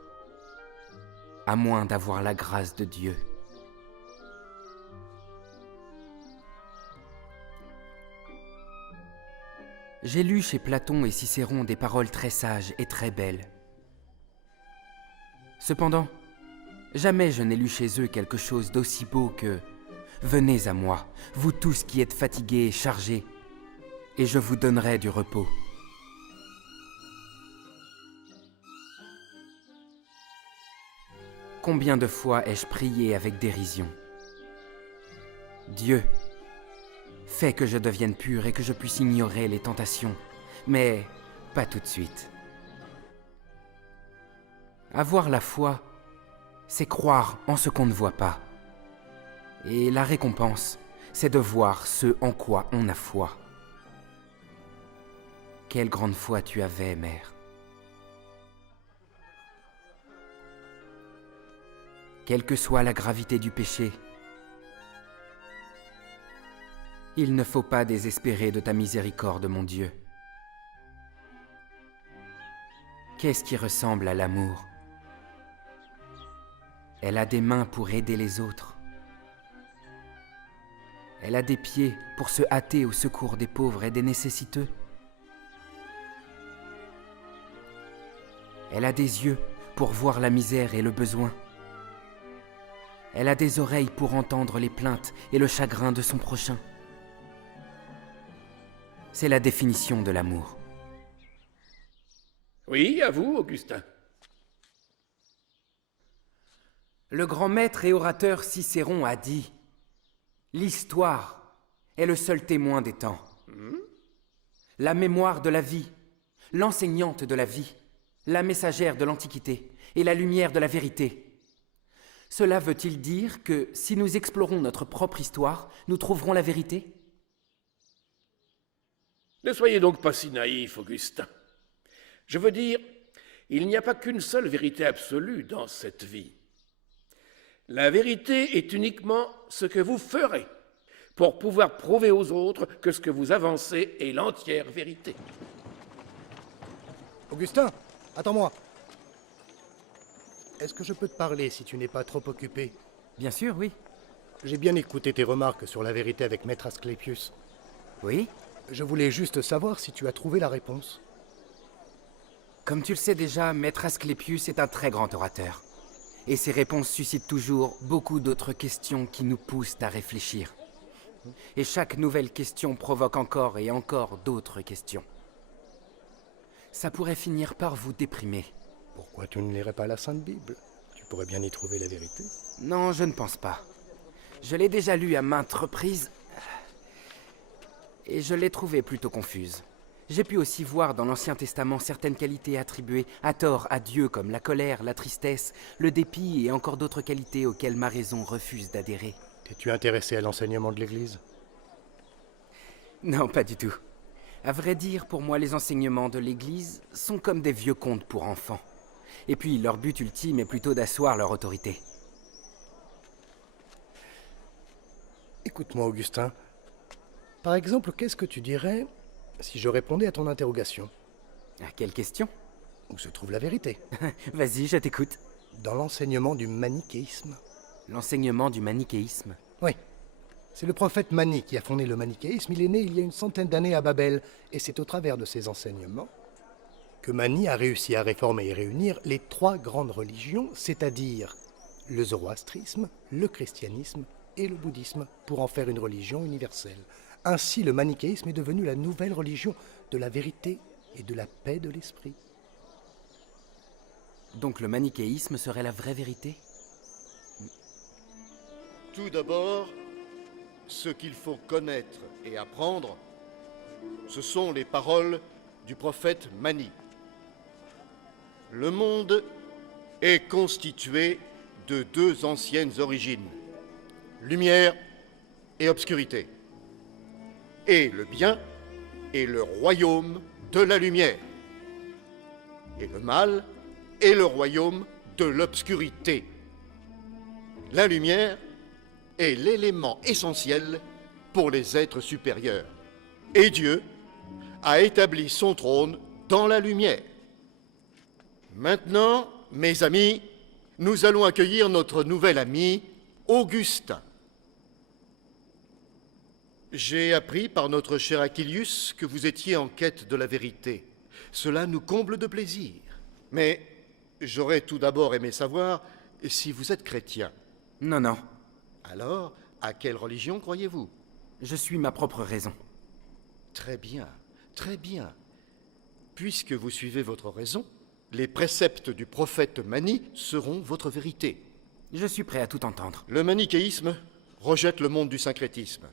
à moins d'avoir la grâce de Dieu. J'ai lu chez Platon et Cicéron des paroles très sages et très belles. Cependant, jamais je n'ai lu chez eux quelque chose d'aussi beau que « Venez à moi, vous tous qui êtes fatigués et chargés, et je vous donnerai du repos. » Combien de fois ai-je prié avec dérision? Dieu, fais que je devienne pur et que je puisse ignorer les tentations, mais pas tout de suite. Avoir la foi, c'est croire en ce qu'on ne voit pas. Et la récompense, c'est de voir ce en quoi on a foi. Quelle grande foi tu avais, mère. Quelle que soit la gravité du péché, il ne faut pas désespérer de ta miséricorde, mon Dieu. Qu'est-ce qui ressemble à l'amour? Elle a des mains pour aider les autres. Elle a des pieds pour se hâter au secours des pauvres et des nécessiteux. Elle a des yeux pour voir la misère et le besoin. Elle a des oreilles pour entendre les plaintes et le chagrin de son prochain. C'est la définition de l'amour. Oui, à vous, Augustin. Le grand maître et orateur Cicéron a dit « L'histoire est le seul témoin des temps. La mémoire de la vie, l'enseignante de la vie, la messagère de l'Antiquité et la lumière de la vérité. Cela veut-il dire que si nous explorons notre propre histoire, nous trouverons la vérité? » Ne soyez donc pas si naïf, Augustin. Je veux dire, il n'y a pas qu'une seule vérité absolue dans cette vie. La vérité est uniquement ce que vous ferez pour pouvoir prouver aux autres que ce que vous avancez est l'entière vérité. Augustin, attends-moi. Est-ce que je peux te parler si tu n'es pas trop occupé? Bien sûr, oui. J'ai bien écouté tes remarques sur la vérité avec Maître Asclépius. Oui? Je voulais juste savoir si tu as trouvé la réponse. Comme tu le sais déjà, Maître Asclépius est un très grand orateur. Et ses réponses suscitent toujours beaucoup d'autres questions qui nous poussent à réfléchir. Et chaque nouvelle question provoque encore et encore d'autres questions. Ça pourrait finir par vous déprimer. Pourquoi tu ne lirais pas la Sainte Bible? Tu pourrais bien y trouver la vérité. Non, je ne pense pas. Je l'ai déjà lue à maintes reprises, et je l'ai trouvée plutôt confuse. J'ai pu aussi voir dans l'Ancien Testament certaines qualités attribuées à tort à Dieu, comme la colère, la tristesse, le dépit et encore d'autres qualités auxquelles ma raison refuse d'adhérer. T'es-tu intéressé à l'enseignement de l'Église? Non, pas du tout. À vrai dire, pour moi, les enseignements de l'Église sont comme des vieux contes pour enfants. Et puis, leur but ultime est plutôt d'asseoir leur autorité. Écoute-moi, Augustin. Par exemple, qu'est-ce que tu dirais si je répondais à ton interrogation? À quelle question? Où se trouve la vérité? Vas-y, je t'écoute. Dans l'enseignement du manichéisme. L'enseignement du manichéisme? Oui. C'est le prophète Mani qui a fondé le manichéisme. Il est né il y a une centaine d'années à Babel. Et c'est au travers de ses enseignements que Mani a réussi à réformer et réunir les trois grandes religions, c'est-à-dire le zoroastrisme, le christianisme et le bouddhisme, pour en faire une religion universelle. Ainsi, le manichéisme est devenu la nouvelle religion de la vérité et de la paix de l'esprit. Donc le manichéisme serait la vraie vérité? Tout d'abord, ce qu'il faut connaître et apprendre, ce sont les paroles du prophète Mani. Le monde est constitué de deux anciennes origines, lumière et obscurité. Et le bien est le royaume de la lumière. Et le mal est le royaume de l'obscurité. La lumière est l'élément essentiel pour les êtres supérieurs. Et Dieu a établi son trône dans la lumière. Maintenant, mes amis, nous allons accueillir notre nouvel ami, Augustin. J'ai appris par notre cher Aquilius que vous étiez en quête de la vérité. Cela nous comble de plaisir. Mais j'aurais tout d'abord aimé savoir si vous êtes chrétien. Non, non. Alors, à quelle religion croyez-vous? Je suis ma propre raison. Très bien, très bien. Puisque vous suivez votre raison, les préceptes du prophète Mani seront votre vérité. Je suis prêt à tout entendre. Le manichéisme rejette le monde du syncrétisme.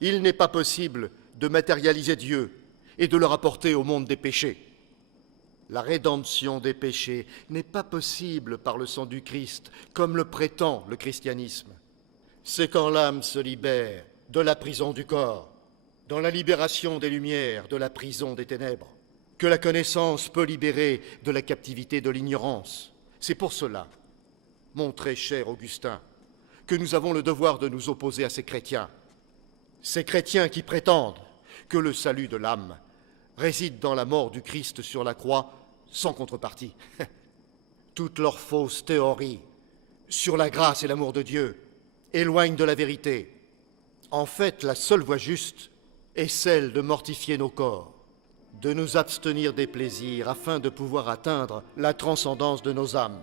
Il n'est pas possible de matérialiser Dieu et de le rapporter au monde des péchés. La rédemption des péchés n'est pas possible par le sang du Christ, comme le prétend le christianisme. C'est quand l'âme se libère de la prison du corps, dans la libération des lumières, de la prison des ténèbres, que la connaissance peut libérer de la captivité de l'ignorance. C'est pour cela, mon très cher Augustin, que nous avons le devoir de nous opposer à ces chrétiens qui prétendent que le salut de l'âme réside dans la mort du Christ sur la croix sans contrepartie. Toutes leurs fausses théories sur la grâce et l'amour de Dieu éloignent de la vérité. En fait, la seule voie juste est celle de mortifier nos corps, de nous abstenir des plaisirs afin de pouvoir atteindre la transcendance de nos âmes.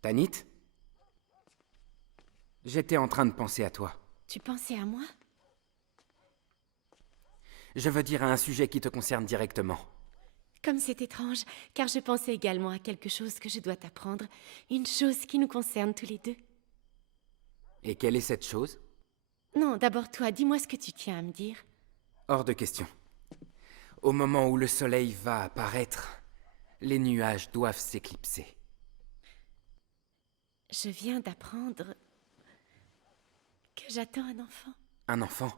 Tanit? J'étais en train de penser à toi. Tu pensais à moi? Je veux dire à un sujet qui te concerne directement. Comme c'est étrange, car je pensais également à quelque chose que je dois t'apprendre, une chose qui nous concerne tous les deux. Et quelle est cette chose? Non, d'abord toi, dis-moi ce que tu tiens à me dire. Hors de question. Au moment où le soleil va apparaître, les nuages doivent s'éclipser. Je viens d'apprendre que j'attends un enfant. Un enfant?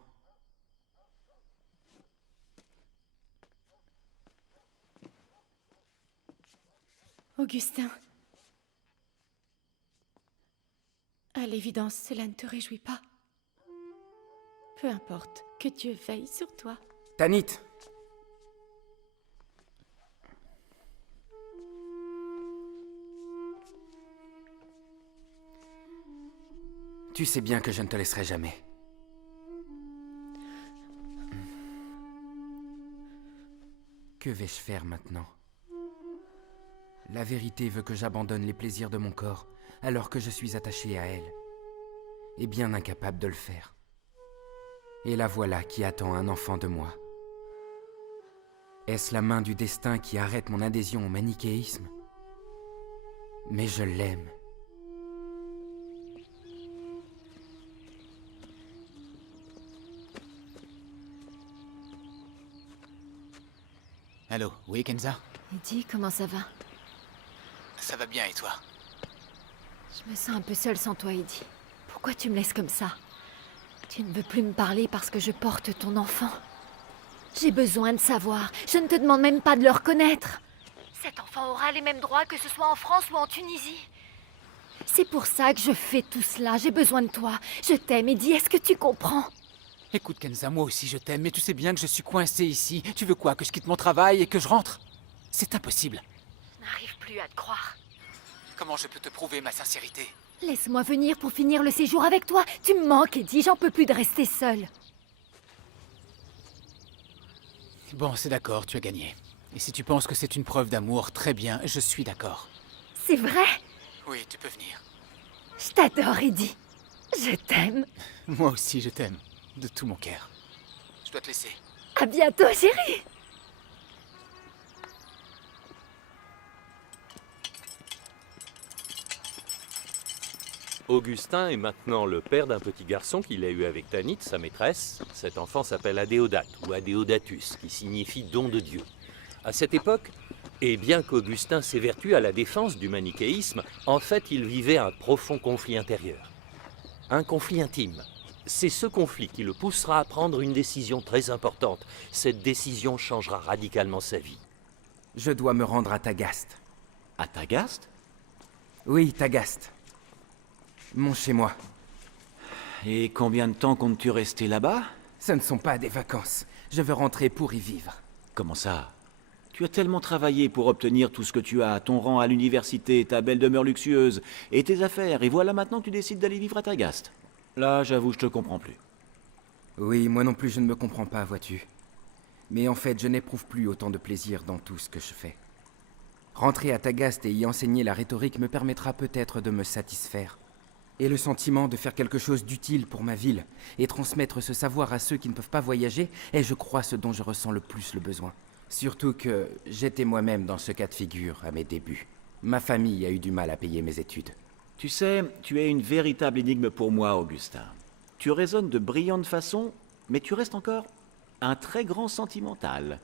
Augustin, à l'évidence, cela ne te réjouit pas. Peu importe, que Dieu veille sur toi. Tanit! Tu sais bien que je ne te laisserai jamais. Que vais-je faire maintenant? La vérité veut que j'abandonne les plaisirs de mon corps, alors que je suis attaché à elle, et bien incapable de le faire. Et la voilà qui attend un enfant de moi. Est-ce la main du destin qui arrête mon adhésion au manichéisme? Mais je l'aime. Allô, oui Kenza? Eddie, comment ça va? Ça va bien et toi? Je me sens un peu seule sans toi, Eddie. Pourquoi tu me laisses comme ça? Tu ne veux plus me parler parce que je porte ton enfant. J'ai besoin de savoir. Je ne te demande même pas de le reconnaître. Cet enfant aura les mêmes droits que ce soit en France ou en Tunisie. C'est pour ça que je fais tout cela. J'ai besoin de toi. Je t'aime, Eddie. Est-ce que tu comprends? Écoute Kenza, moi aussi je t'aime, mais tu sais bien que je suis coincé ici. Tu veux quoi? Que je quitte mon travail et que je rentre? C'est impossible. Je n'arrive plus à te croire. Comment je peux te prouver ma sincérité? Laisse-moi venir pour finir le séjour avec toi. Tu me manques, Eddie. J'en peux plus de rester seule. Bon, c'est d'accord, tu as gagné. Et si tu penses que c'est une preuve d'amour, très bien, je suis d'accord. C'est vrai? Oui, tu peux venir. Je t'adore, Eddie. Je t'aime. Moi aussi, je t'aime. De tout mon cœur. Je dois te laisser. À bientôt, chérie. Augustin est maintenant le père d'un petit garçon qu'il a eu avec Tanit, sa maîtresse. Cet enfant s'appelle Adéodate, ou Adéodatus, qui signifie don de Dieu. À cette époque, et bien qu'Augustin s'évertue à la défense du manichéisme, en fait il vivait un profond conflit intérieur. Un conflit intime. C'est ce conflit qui le poussera à prendre une décision très importante. Cette décision changera radicalement sa vie. Je dois me rendre à Tagaste. À Tagaste? Oui, Tagaste. Mon chez-moi. Et combien de temps comptes-tu rester là-bas? Ce ne sont pas des vacances. Je veux rentrer pour y vivre. Comment ça? Tu as tellement travaillé pour obtenir tout ce que tu as, ton rang à l'université, ta belle demeure luxueuse, et tes affaires, et voilà maintenant que tu décides d'aller vivre à Tagaste. Là, j'avoue, je te comprends plus. Oui, moi non plus je ne me comprends pas, vois-tu. Mais en fait, je n'éprouve plus autant de plaisir dans tout ce que je fais. Rentrer à Tagaste et y enseigner la rhétorique me permettra peut-être de me satisfaire. Et le sentiment de faire quelque chose d'utile pour ma ville et transmettre ce savoir à ceux qui ne peuvent pas voyager est, je crois, ce dont je ressens le plus le besoin. Surtout que j'étais moi-même dans ce cas de figure à mes débuts. Ma famille a eu du mal à payer mes études. Tu sais, tu es une véritable énigme pour moi, Augustin. Tu raisonnes de brillante façon, mais tu restes encore un très grand sentimental.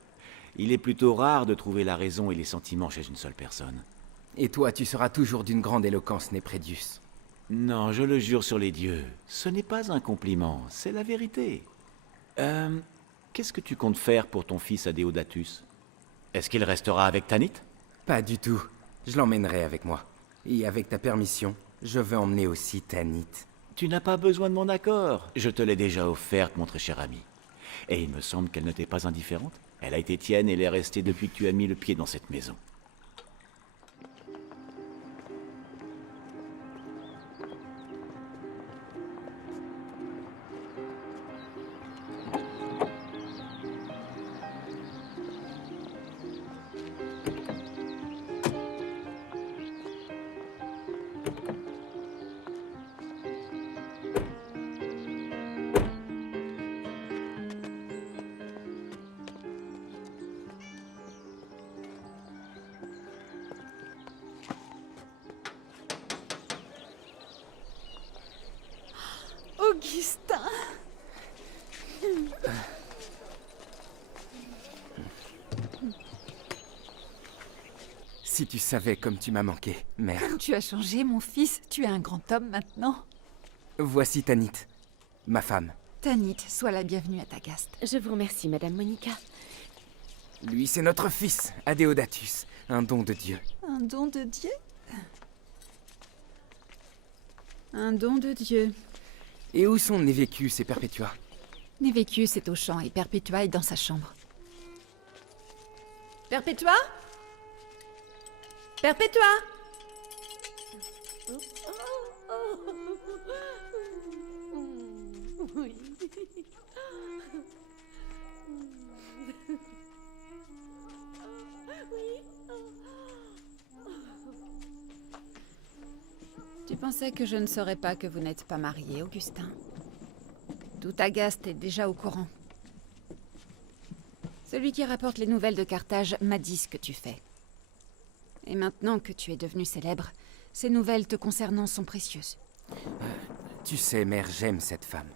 Il est plutôt rare de trouver la raison et les sentiments chez une seule personne. Et toi, tu seras toujours d'une grande éloquence, Népredius. Non, je le jure sur les dieux. Ce n'est pas un compliment, c'est la vérité. Qu'est-ce que tu comptes faire pour ton fils Adéodatus? Est-ce qu'il restera avec Tanit? Pas du tout. Je l'emmènerai avec moi. Et avec ta permission, je veux emmener aussi Tanit. Tu n'as pas besoin de mon accord. Je te l'ai déjà offerte, mon très cher ami. Et il me semble qu'elle ne t'est pas indifférente. Elle a été tienne et elle est restée depuis que tu as mis le pied dans cette maison. Augustin. Si tu savais comme tu m'as manqué, mère. Comme tu as changé, mon fils, tu es un grand homme maintenant. Voici Tanit, ma femme. Tanit, sois la bienvenue à Tagaste. Je vous remercie, Madame Monica. Lui, c'est notre fils, Adéodatus, un don de Dieu. Un don de Dieu? Un don de Dieu. Et où sont Névécus et Perpétua? Névécus est au champ et Perpétua est dans sa chambre. Perpétua? Perpétua? Oui. Tu pensais que je ne saurais pas que vous n'êtes pas marié, Augustin? Tout Agaste est déjà au courant. Celui qui rapporte les nouvelles de Carthage m'a dit ce que tu fais. Et maintenant que tu es devenu célèbre, ces nouvelles te concernant sont précieuses. Tu sais, mère, j'aime cette femme.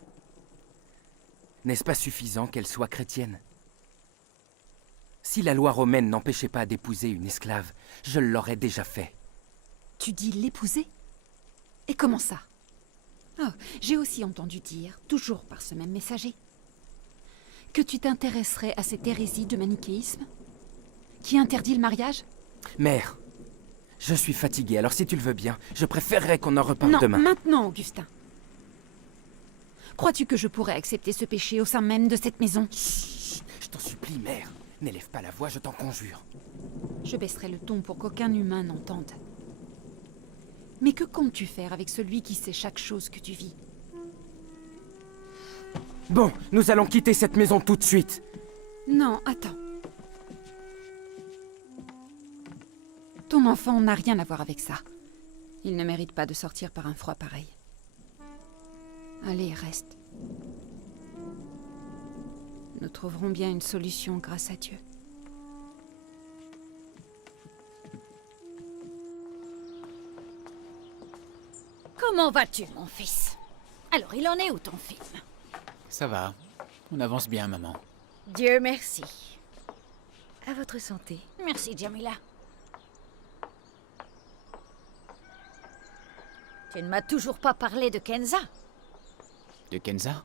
N'est-ce pas suffisant qu'elle soit chrétienne? Si la loi romaine n'empêchait pas d'épouser une esclave, je l'aurais déjà fait. Tu dis l'épouser? Et comment ça? Oh, j'ai aussi entendu dire, toujours par ce même messager, que tu t'intéresserais à cette hérésie de manichéisme qui interdit le mariage? Mère, je suis fatigué, alors si tu le veux bien, je préférerais qu'on en reparle demain. Non, maintenant, Augustin. Crois-tu que je pourrais accepter ce péché au sein même de cette maison? Chut, je t'en supplie, mère. N'élève pas la voix, je t'en conjure. Je baisserai le ton pour qu'aucun humain n'entende. Mais que comptes-tu faire avec celui qui sait chaque chose que tu vis? Bon, nous allons quitter cette maison tout de suite. Non, attends. Ton enfant n'a rien à voir avec ça. Il ne mérite pas de sortir par un froid pareil. Allez, reste. Nous trouverons bien une solution grâce à Dieu. Comment vas-tu, mon fils? Alors, il en est où, ton film? Ça va. On avance bien, maman. Dieu merci. À votre santé. Merci, Jamila. Tu ne m'as toujours pas parlé de Kenza. De Kenza?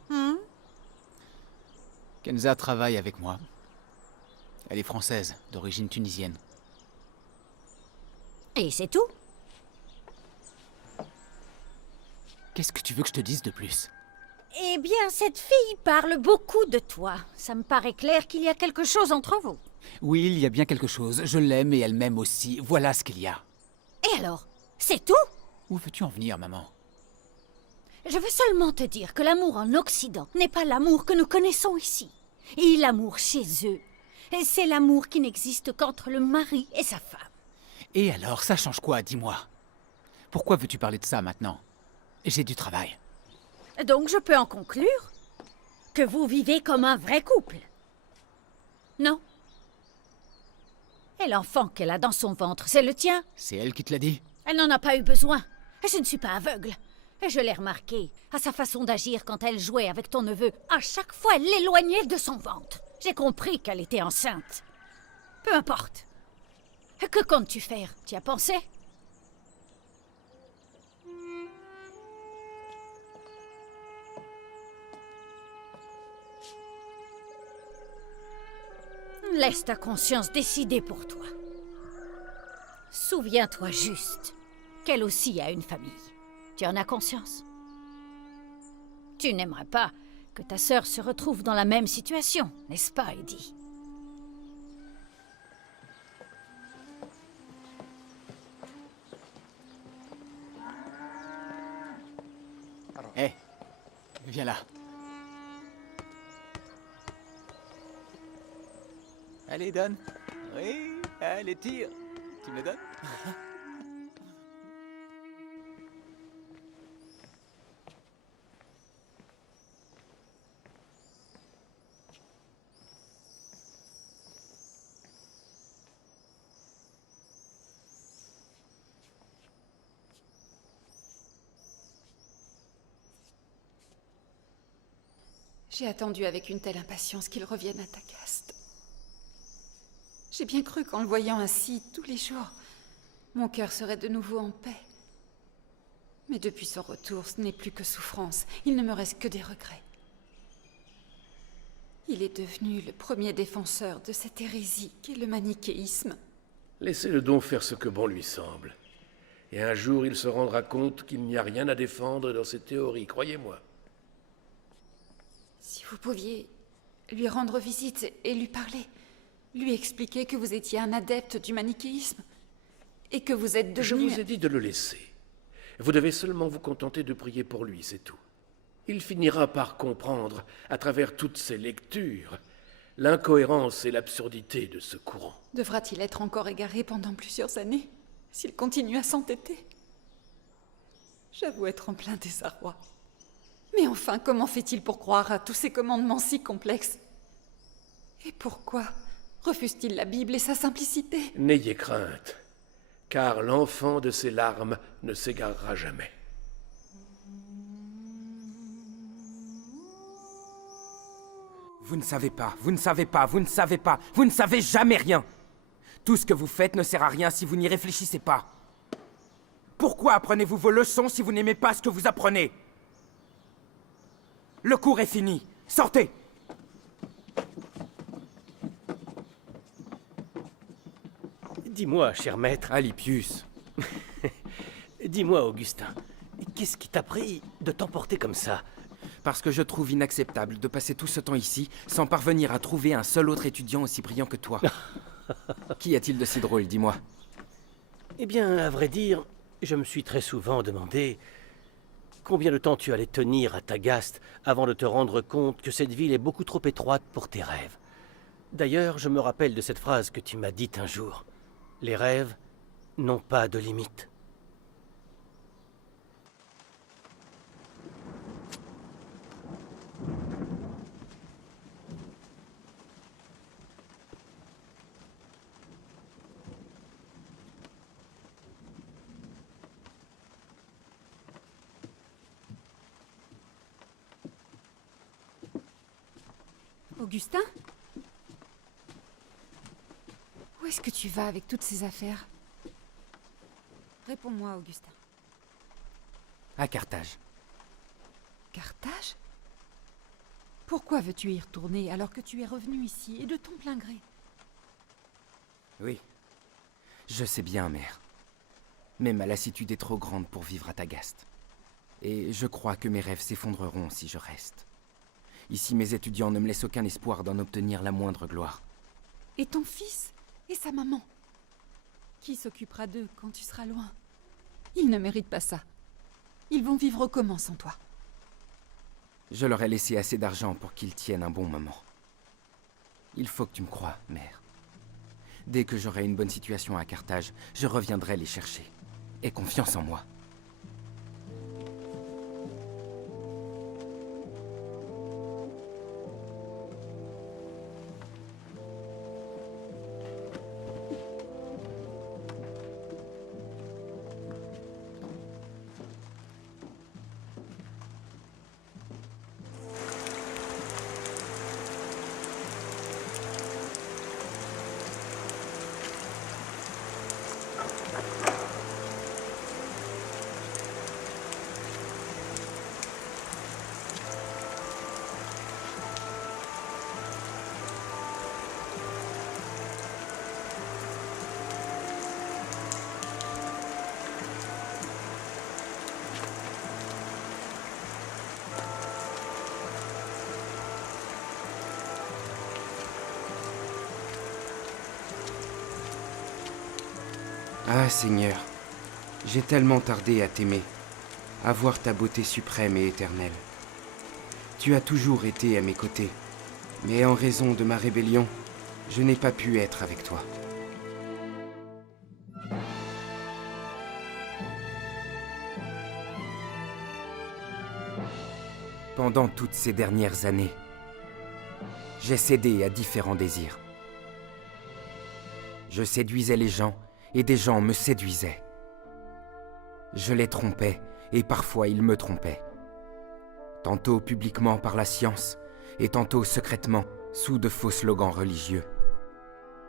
Kenza travaille avec moi. Elle est française, d'origine tunisienne. Et c'est tout? Qu'est-ce que tu veux que je te dise de plus? Eh bien, cette fille parle beaucoup de toi. Ça me paraît clair qu'il y a quelque chose entre vous. Oui, il y a bien quelque chose. Je l'aime et elle m'aime aussi. Voilà ce qu'il y a. Et alors? C'est tout? Où veux-tu en venir, maman? Je veux seulement te dire que l'amour en Occident n'est pas l'amour que nous connaissons ici. Et l'amour chez eux, c'est l'amour qui n'existe qu'entre le mari et sa femme. Et alors, ça change quoi, dis-moi? Pourquoi veux-tu parler de ça maintenant? J'ai du travail. Donc je peux en conclure que vous vivez comme un vrai couple. Non? Et l'enfant qu'elle a dans son ventre, c'est le tien? C'est elle qui te l'a dit? Elle n'en a pas eu besoin. Je ne suis pas aveugle. Et je l'ai remarqué à sa façon d'agir quand elle jouait avec ton neveu. À chaque fois, elle l'éloignait de son ventre. J'ai compris qu'elle était enceinte. Peu importe. Que comptes-tu faire? Tu y as pensé? Laisse ta conscience décider pour toi. Souviens-toi juste qu'elle aussi a une famille. Tu en as conscience? Tu n'aimerais pas que ta sœur se retrouve dans la même situation, n'est-ce pas, Eddie? Hé, viens là. Allez, donne. Oui, allez, tire. Tu me le donnes? J'ai attendu avec une telle impatience qu'il revienne à Tagaste. J'ai bien cru qu'en le voyant ainsi tous les jours, mon cœur serait de nouveau en paix. Mais depuis son retour, ce n'est plus que souffrance. Il ne me reste que des regrets. Il est devenu le premier défenseur de cette hérésie qu'est le manichéisme. Laissez-le donc faire ce que bon lui semble. Et un jour, il se rendra compte qu'il n'y a rien à défendre dans ses théories, croyez-moi. Si vous pouviez lui rendre visite et lui parler, lui expliquer que vous étiez un adepte du manichéisme et que vous êtes devenu... Je vous ai dit de le laisser. Vous devez seulement vous contenter de prier pour lui, c'est tout. il finira par comprendre, à travers toutes ses lectures, l'incohérence et l'absurdité de ce courant. Devra-t-il être encore égaré pendant plusieurs années, s'il continue à s'entêter? J'avoue être en plein désarroi. Mais enfin, comment fait-il pour croire à tous ces commandements si complexes? Et pourquoi refuse-t-il la Bible et sa simplicité? N'ayez crainte, car l'enfant de ses larmes ne s'égarera jamais. Vous ne savez pas, vous ne savez pas, vous ne savez pas, vous ne savez jamais rien. Tout ce que vous faites ne sert à rien si vous n'y réfléchissez pas. Pourquoi apprenez-vous vos leçons si vous n'aimez pas ce que vous apprenez? Le cours est fini. Sortez! Dis-moi, cher maître. Alypius. Dis-moi, Augustin, qu'est-ce qui t'a pris de t'emporter comme ça? Parce que je trouve inacceptable de passer tout ce temps ici sans parvenir à trouver un seul autre étudiant aussi brillant que toi. Qu'y a-t-il de si drôle, dis-moi? Eh bien, à vrai dire, je me suis très souvent demandé combien de temps tu allais tenir à Tagaste avant de te rendre compte que cette ville est beaucoup trop étroite pour tes rêves. D'ailleurs, je me rappelle de cette phrase que tu m'as dite un jour. Les rêves n'ont pas de limite. Augustin? Où est-ce que tu vas avec toutes ces affaires? Réponds-moi, Augustin. À Carthage. Carthage? Pourquoi veux-tu y retourner alors que tu es revenu ici et de ton plein gré? Oui. Je sais bien, mère. Mais ma lassitude est trop grande pour vivre à Tagaste. Et je crois que mes rêves s'effondreront si je reste. Ici, mes étudiants ne me laissent aucun espoir d'en obtenir la moindre gloire. Et ton fils? Et sa maman? Qui s'occupera d'eux quand tu seras loin? Ils ne méritent pas ça. Ils vont vivre comment sans toi? Je leur ai laissé assez d'argent pour qu'ils tiennent un bon moment. Il faut que tu me croies, mère. Dès que j'aurai une bonne situation à Carthage, je reviendrai les chercher. Aie confiance en moi. Ah, Seigneur, j'ai tellement tardé à t'aimer, à voir ta beauté suprême et éternelle. Tu as toujours été à mes côtés, mais en raison de ma rébellion, je n'ai pas pu être avec toi. Pendant toutes ces dernières années, j'ai cédé à différents désirs. Je séduisais les gens, et des gens me séduisaient. Je les trompais, et parfois ils me trompaient. Tantôt publiquement par la science, et tantôt secrètement, sous de faux slogans religieux.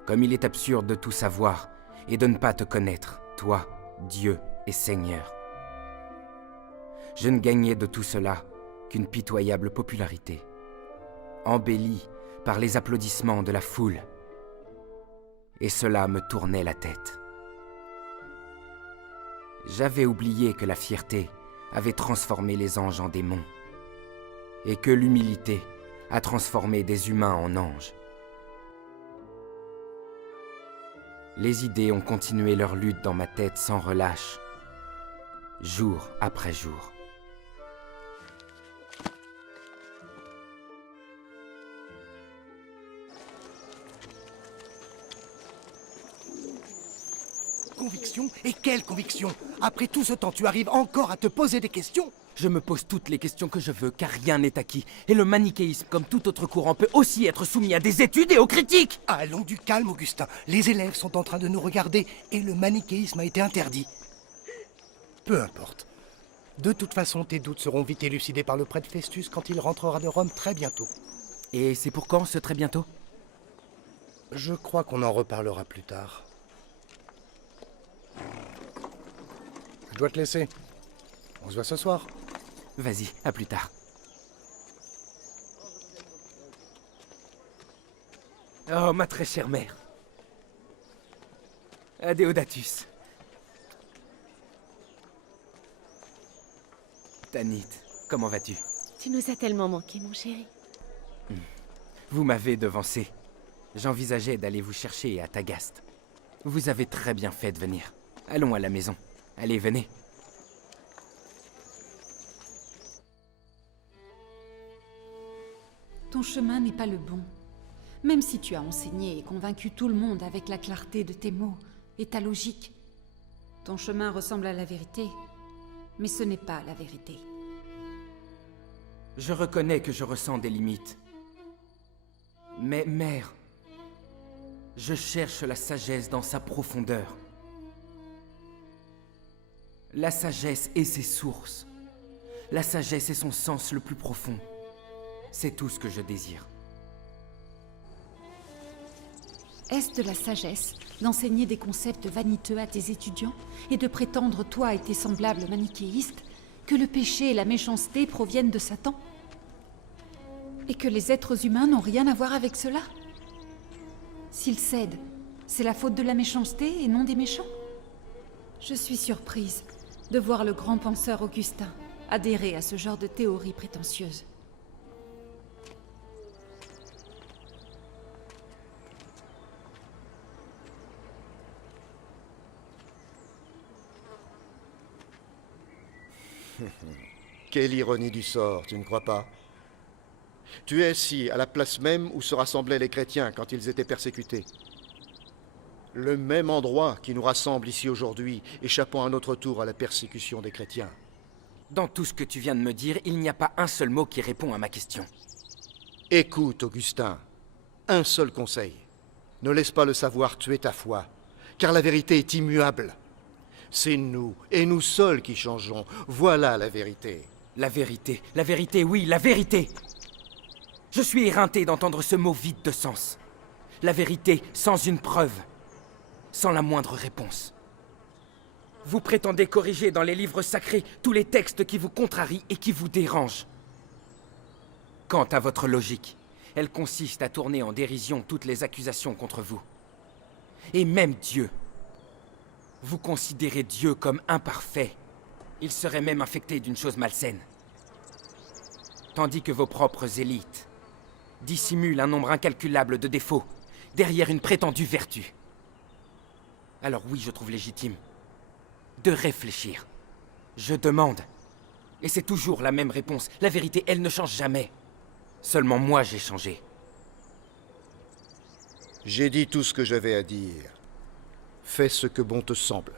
Comme il est absurde de tout savoir, et de ne pas te connaître, toi, Dieu et Seigneur. Je ne gagnais de tout cela qu'une pitoyable popularité, embellie par les applaudissements de la foule. Et cela me tournait la tête. J'avais oublié que la fierté avait transformé les anges en démons, et que l'humilité a transformé des humains en anges. Les idées ont continué leur lutte dans ma tête sans relâche, jour après jour. Conviction? Et quelle conviction? Après tout ce temps, tu arrives encore à te poser des questions? Je me pose toutes les questions que je veux, car rien n'est acquis. Et le manichéisme, comme tout autre courant, peut aussi être soumis à des études et aux critiques. Allons du calme, Augustin. Les élèves sont en train de nous regarder et le manichéisme a été interdit. Peu importe. De toute façon, tes doutes seront vite élucidés par le prêtre Festus quand il rentrera de Rome très bientôt. Et c'est pour quand, ce très bientôt? Je crois qu'on en reparlera plus tard. Je dois te laisser. On se voit ce soir. Vas-y, à plus tard. Oh, ma très chère mère. Adéodatus. Tanit, comment vas-tu? Tu nous as tellement manqué, mon chéri. Vous m'avez devancé. J'envisageais d'aller vous chercher à Tagaste. Vous avez très bien fait de venir. Allons à la maison. Allez, venez. Ton chemin n'est pas le bon. Même si tu as enseigné et convaincu tout le monde avec la clarté de tes mots et ta logique. Ton chemin ressemble à la vérité, mais ce n'est pas la vérité. Je reconnais que je ressens des limites. Mais, mère, je cherche la sagesse dans sa profondeur. La sagesse et ses sources. La sagesse et son sens le plus profond. C'est tout ce que je désire. Est-ce de la sagesse d'enseigner des concepts vaniteux à tes étudiants et de prétendre, toi et tes semblables manichéistes, que le péché et la méchanceté proviennent de Satan? Et que les êtres humains n'ont rien à voir avec cela? S'ils cèdent, c'est la faute de la méchanceté et non des méchants? Je suis surprise de voir le grand penseur Augustin adhérer à ce genre de théorie prétentieuse. Quelle ironie du sort, tu ne crois pas? Tu es ici, à la place même où se rassemblaient les chrétiens quand ils étaient persécutés. Le même endroit qui nous rassemble ici aujourd'hui, échappant à notre tour à la persécution des chrétiens. Dans tout ce que tu viens de me dire, il n'y a pas un seul mot qui répond à ma question. Écoute, Augustin, un seul conseil. Ne laisse pas le savoir tuer ta foi, car la vérité est immuable. C'est nous, et nous seuls qui changeons. Voilà la vérité. La vérité, oui, la vérité! Je suis éreinté d'entendre ce mot vide de sens. La vérité sans une preuve, sans la moindre réponse. Vous prétendez corriger dans les livres sacrés tous les textes qui vous contrarient et qui vous dérangent. Quant à votre logique, elle consiste à tourner en dérision toutes les accusations contre vous. Et même Dieu. Vous considérez Dieu comme imparfait. Il serait même infecté d'une chose malsaine. Tandis que vos propres élites dissimulent un nombre incalculable de défauts derrière une prétendue vertu. Alors oui, je trouve légitime de réfléchir. Je demande. Et c'est toujours la même réponse. La vérité, elle ne change jamais. Seulement moi, j'ai changé. J'ai dit tout ce que j'avais à dire. Fais ce que bon te semble.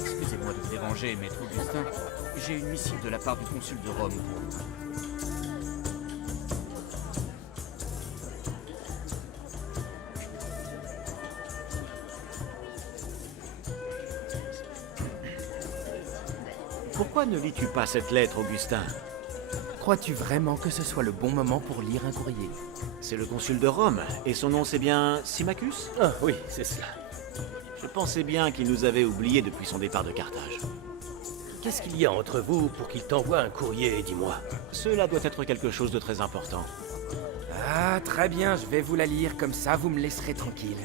Excusez-moi de vous déranger, maître Augustin. J'ai une missive de la part du consul de Rome pour vous. Pourquoi ne lis-tu pas cette lettre, Augustin? Crois-tu vraiment que ce soit le bon moment pour lire un courrier? C'est le consul de Rome, et son nom c'est bien Symmachus? Ah oui, c'est cela. Je pensais bien qu'il nous avait oubliés depuis son départ de Carthage. Qu'est-ce qu'il y a entre vous pour qu'il t'envoie un courrier, dis-moi? Cela doit être quelque chose de très important. Ah, très bien, je vais vous la lire, comme ça vous me laisserez tranquille.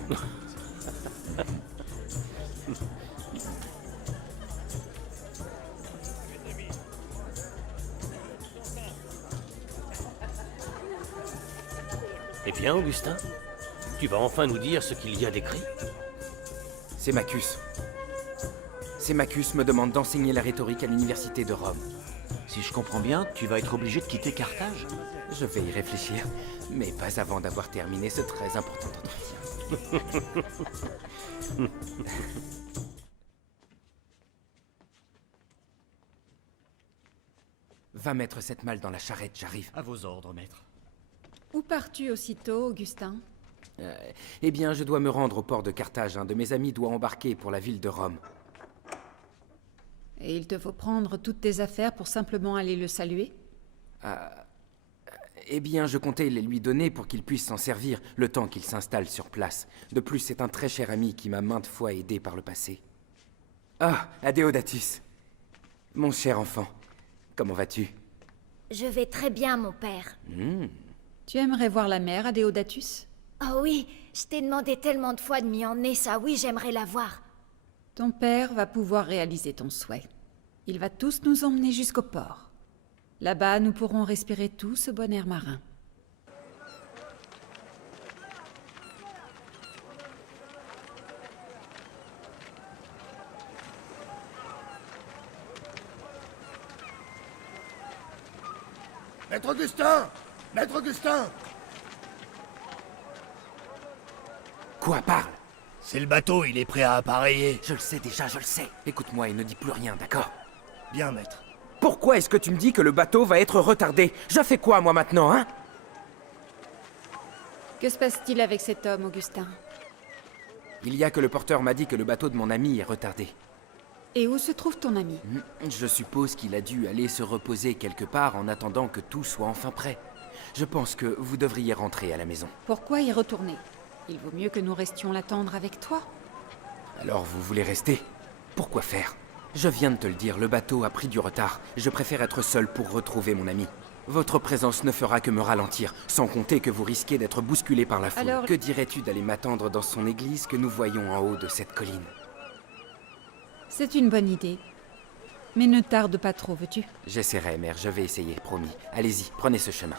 Eh bien, Augustin, tu vas enfin nous dire ce qu'il y a d'écrit? Sémachus. Sémachus me demande d'enseigner la rhétorique à l'université de Rome. Si je comprends bien, tu vas être obligé de quitter Carthage? Je vais y réfléchir, mais pas avant d'avoir terminé ce très important entretien. Va mettre cette malle dans la charrette, j'arrive. À vos ordres, maître. Où pars-tu aussitôt, Augustin? Eh bien, je dois me rendre au port de Carthage. Un de mes amis doit embarquer pour la ville de Rome. Et il te faut prendre toutes tes affaires pour simplement aller le saluer? Eh bien, je comptais les lui donner pour qu'il puisse s'en servir le temps qu'il s'installe sur place. De plus, c'est un très cher ami qui m'a maintes fois aidé par le passé. Ah, Adéodatus. Mon cher enfant, comment vas-tu? Je vais très bien, mon père. Tu aimerais voir la mère, Adéodatus? Oh oui, je t'ai demandé tellement de fois de m'y emmener, ça oui, j'aimerais la voir. Ton père va pouvoir réaliser ton souhait. Il va tous nous emmener jusqu'au port. Là-bas, nous pourrons respirer tout ce bon air marin. Maître Augustin! Maître Augustin! Quoi, parle? C'est le bateau, il est prêt à appareiller. Je le sais déjà, je le sais. Écoute-moi et ne dis plus rien, d'accord? Bien, maître. Pourquoi est-ce que tu me dis que le bateau va être retardé? Je fais quoi, moi, maintenant, hein? Que se passe-t-il avec cet homme, Augustin? Il y a que le porteur m'a dit que le bateau de mon ami est retardé. Et où se trouve ton ami? Je suppose qu'il a dû aller se reposer quelque part en attendant que tout soit enfin prêt. Je pense que vous devriez rentrer à la maison. Pourquoi y retourner? Il vaut mieux que nous restions l'attendre avec toi. Alors vous voulez rester? Pourquoi faire? Je viens de te le dire, le bateau a pris du retard. Je préfère être seul pour retrouver mon ami. Votre présence ne fera que me ralentir, sans compter que vous risquez d'être bousculé par la foule. Alors... Que dirais-tu d'aller m'attendre dans son église que nous voyons en haut de cette colline? C'est une bonne idée. Mais ne tarde pas trop, veux-tu? J'essaierai, mère, je vais essayer, promis. Allez-y, prenez ce chemin.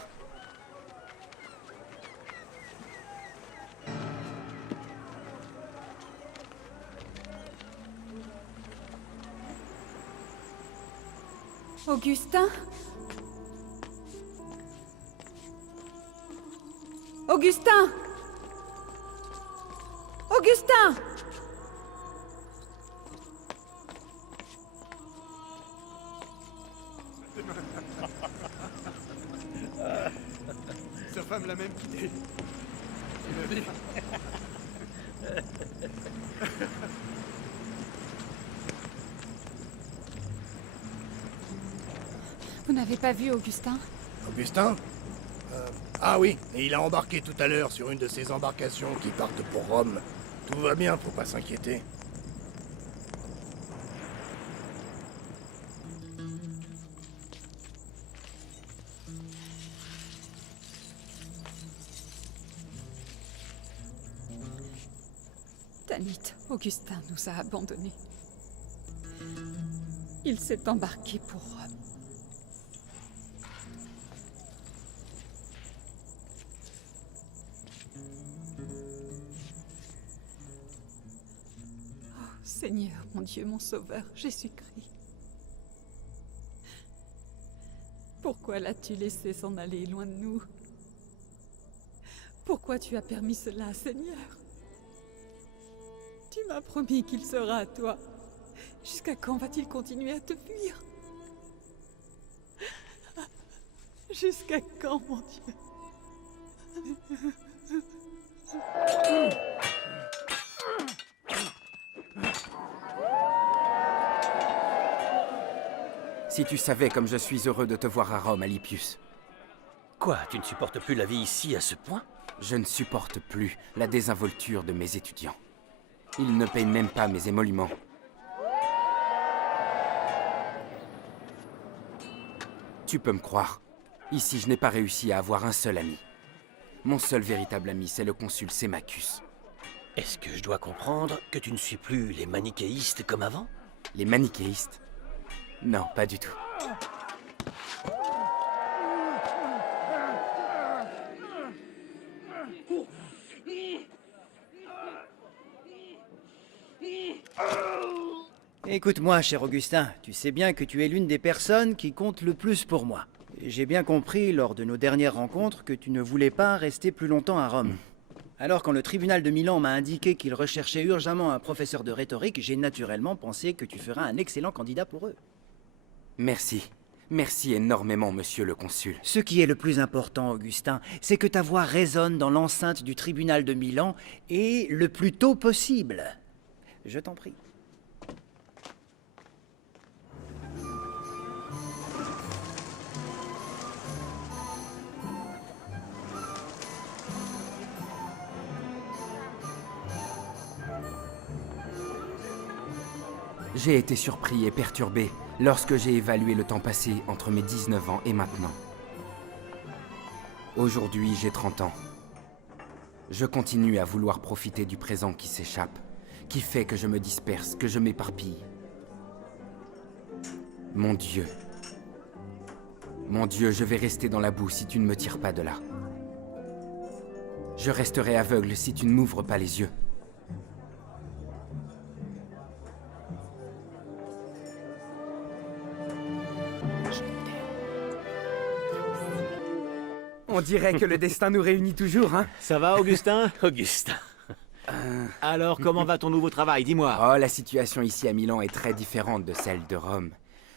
Augustin? Augustin! Augustin! Sa femme l'a même quitté. Tu l'as dit. Vous n'avez pas vu Augustin? Augustin? Ah oui, et il a embarqué tout à l'heure sur une de ces embarcations qui partent pour Rome. Tout va bien, faut pas s'inquiéter. Tanit, Augustin nous a abandonnés. Il s'est embarqué pour Rome. Seigneur, mon Dieu, mon Sauveur, Jésus-Christ. Pourquoi l'as-tu laissé s'en aller loin de nous? Pourquoi tu as permis cela, Seigneur? Tu m'as promis qu'il sera à toi. Jusqu'à quand va-t-il continuer à te fuir? Jusqu'à quand, mon Dieu? Si tu savais comme je suis heureux de te voir à Rome, Alypius. Quoi, tu ne supportes plus la vie ici à ce point? Je ne supporte plus la désinvolture de mes étudiants. Ils ne payent même pas mes émoluments. Tu peux me croire. Ici, je n'ai pas réussi à avoir un seul ami. Mon seul véritable ami, c'est le consul Sémachus. Est-ce que je dois comprendre que tu ne suis plus les manichéistes comme avant? Les manichéistes? Non, pas du tout. Écoute-moi, cher Augustin, tu sais bien que tu es l'une des personnes qui comptent le plus pour moi. J'ai bien compris lors de nos dernières rencontres que tu ne voulais pas rester plus longtemps à Rome. Alors quand le tribunal de Milan m'a indiqué qu'il recherchait urgemment un professeur de rhétorique, j'ai naturellement pensé que tu feras un excellent candidat pour eux. Merci. Merci énormément, monsieur le consul. Ce qui est le plus important, Augustin, c'est que ta voix résonne dans l'enceinte du tribunal de Milan, et le plus tôt possible. Je t'en prie. J'ai été surpris et perturbé lorsque j'ai évalué le temps passé entre mes 19 ans et maintenant. Aujourd'hui, j'ai 30 ans. Je continue à vouloir profiter du présent qui s'échappe, qui fait que je me disperse, que je m'éparpille. Mon Dieu, je vais rester dans la boue si tu ne me tires pas de là. Je resterai aveugle si tu ne m'ouvres pas les yeux. On dirait que le destin nous réunit toujours, hein? Ça va, Augustin? Augustin. Alors, comment va ton nouveau travail? Dis-moi. Oh, la situation ici à Milan est très différente de celle de Rome.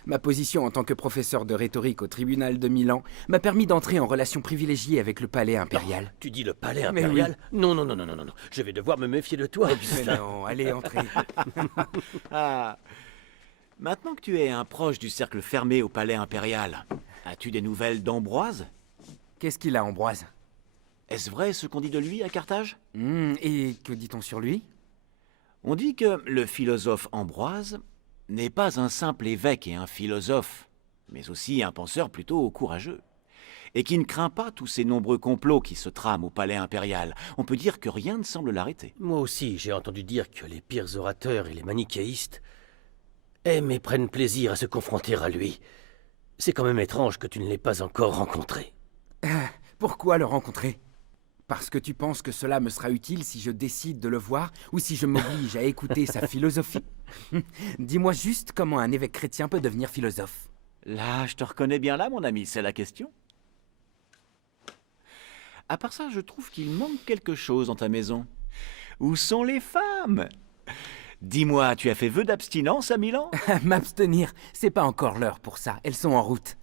Ma position en tant que professeur de rhétorique au tribunal de Milan m'a permis d'entrer en relation privilégiée avec le palais impérial. Oh, tu dis le palais Mais impérial? oui. Non, non, non, non, non, non. Je vais devoir me méfier de toi, Augustin. Mais non, allez, entrez. Ah. Maintenant que tu es un proche du cercle fermé au palais impérial, as-tu des nouvelles d'Ambroise? Qu'est-ce qu'il a, Ambroise? Est-ce vrai ce qu'on dit de lui à Carthage? Et que dit-on sur lui? On dit que le philosophe Ambroise n'est pas un simple évêque et un philosophe, mais aussi un penseur plutôt courageux, et qui ne craint pas tous ces nombreux complots qui se trament au palais impérial. On peut dire que rien ne semble l'arrêter. Moi aussi, j'ai entendu dire que les pires orateurs et les manichéistes aiment et prennent plaisir à se confronter à lui. C'est quand même étrange que tu ne l'aies pas encore rencontré. Pourquoi le rencontrer? Parce que tu penses que cela me sera utile si je décide de le voir ou si je m'oblige à écouter sa philosophie? Dis-moi juste comment un évêque chrétien peut devenir philosophe. Là, je te reconnais bien là, mon ami, c'est la question. À part ça, je trouve qu'il manque quelque chose dans ta maison. Où sont les femmes? Dis-moi, tu as fait vœu d'abstinence à Milan? M'abstenir, c'est pas encore l'heure pour ça, elles sont en route.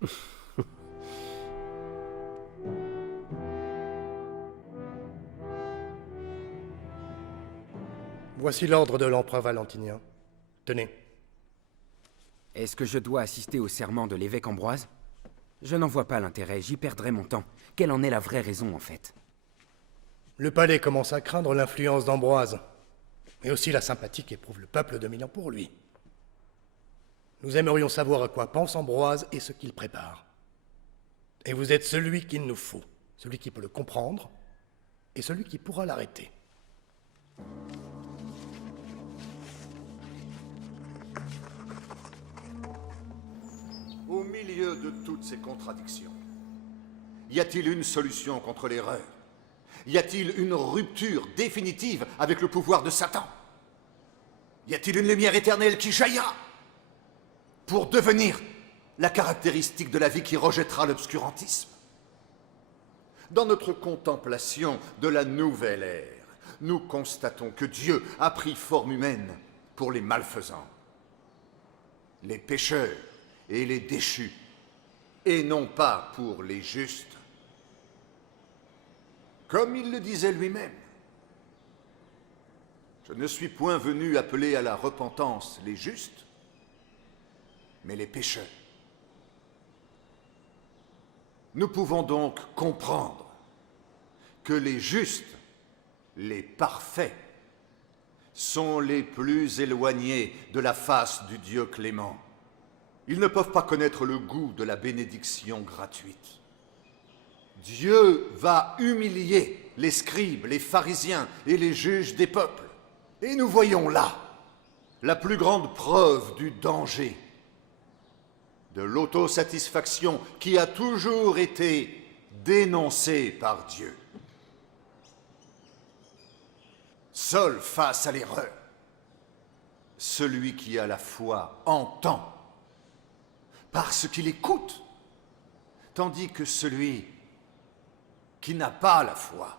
Voici l'ordre de l'empereur Valentinien. Tenez. Est-ce que je dois assister au serment de l'évêque Ambroise? Je n'en vois pas l'intérêt, j'y perdrai mon temps. Quelle en est la vraie raison, en fait? Le palais commence à craindre l'influence d'Ambroise, mais aussi la sympathie qu'éprouve le peuple de Milan pour lui. Nous aimerions savoir à quoi pense Ambroise et ce qu'il prépare. Et vous êtes celui qu'il nous faut, celui qui peut le comprendre, et celui qui pourra l'arrêter. Au milieu de toutes ces contradictions, y a-t-il une solution contre l'erreur? Y a-t-il une rupture définitive avec le pouvoir de Satan? Y a-t-il une lumière éternelle qui jaillira pour devenir la caractéristique de la vie qui rejettera l'obscurantisme? Dans notre contemplation de la nouvelle ère, nous constatons que Dieu a pris forme humaine pour les malfaisants, les pécheurs et les déchus, et non pas pour les justes. Comme il le disait lui-même, je ne suis point venu appeler à la repentance les justes, mais les pécheurs. Nous pouvons donc comprendre que les justes, les parfaits, sont les plus éloignés de la face du Dieu clément. Ils ne peuvent pas connaître le goût de la bénédiction gratuite. Dieu va humilier les scribes, les pharisiens et les juges des peuples. Et nous voyons là la plus grande preuve du danger, de l'autosatisfaction qui a toujours été dénoncée par Dieu. Seul face à l'erreur, celui qui a la foi entend, parce qu'il écoute, tandis que celui qui n'a pas la foi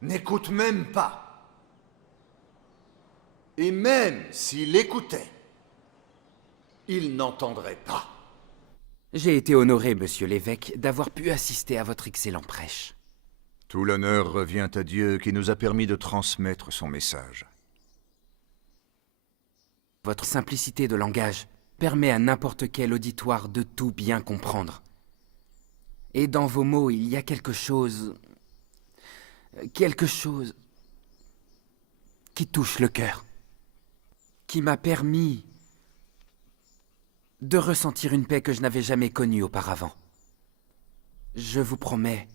n'écoute même pas. Et même s'il écoutait, il n'entendrait pas. J'ai été honoré, monsieur l'évêque, d'avoir pu assister à votre excellent prêche. Tout l'honneur revient à Dieu qui nous a permis de transmettre son message. Votre simplicité de langage permet à n'importe quel auditoire de tout bien comprendre. Et dans vos mots, il y a quelque chose qui touche le cœur, qui m'a permis de ressentir une paix que je n'avais jamais connue auparavant. Je vous promets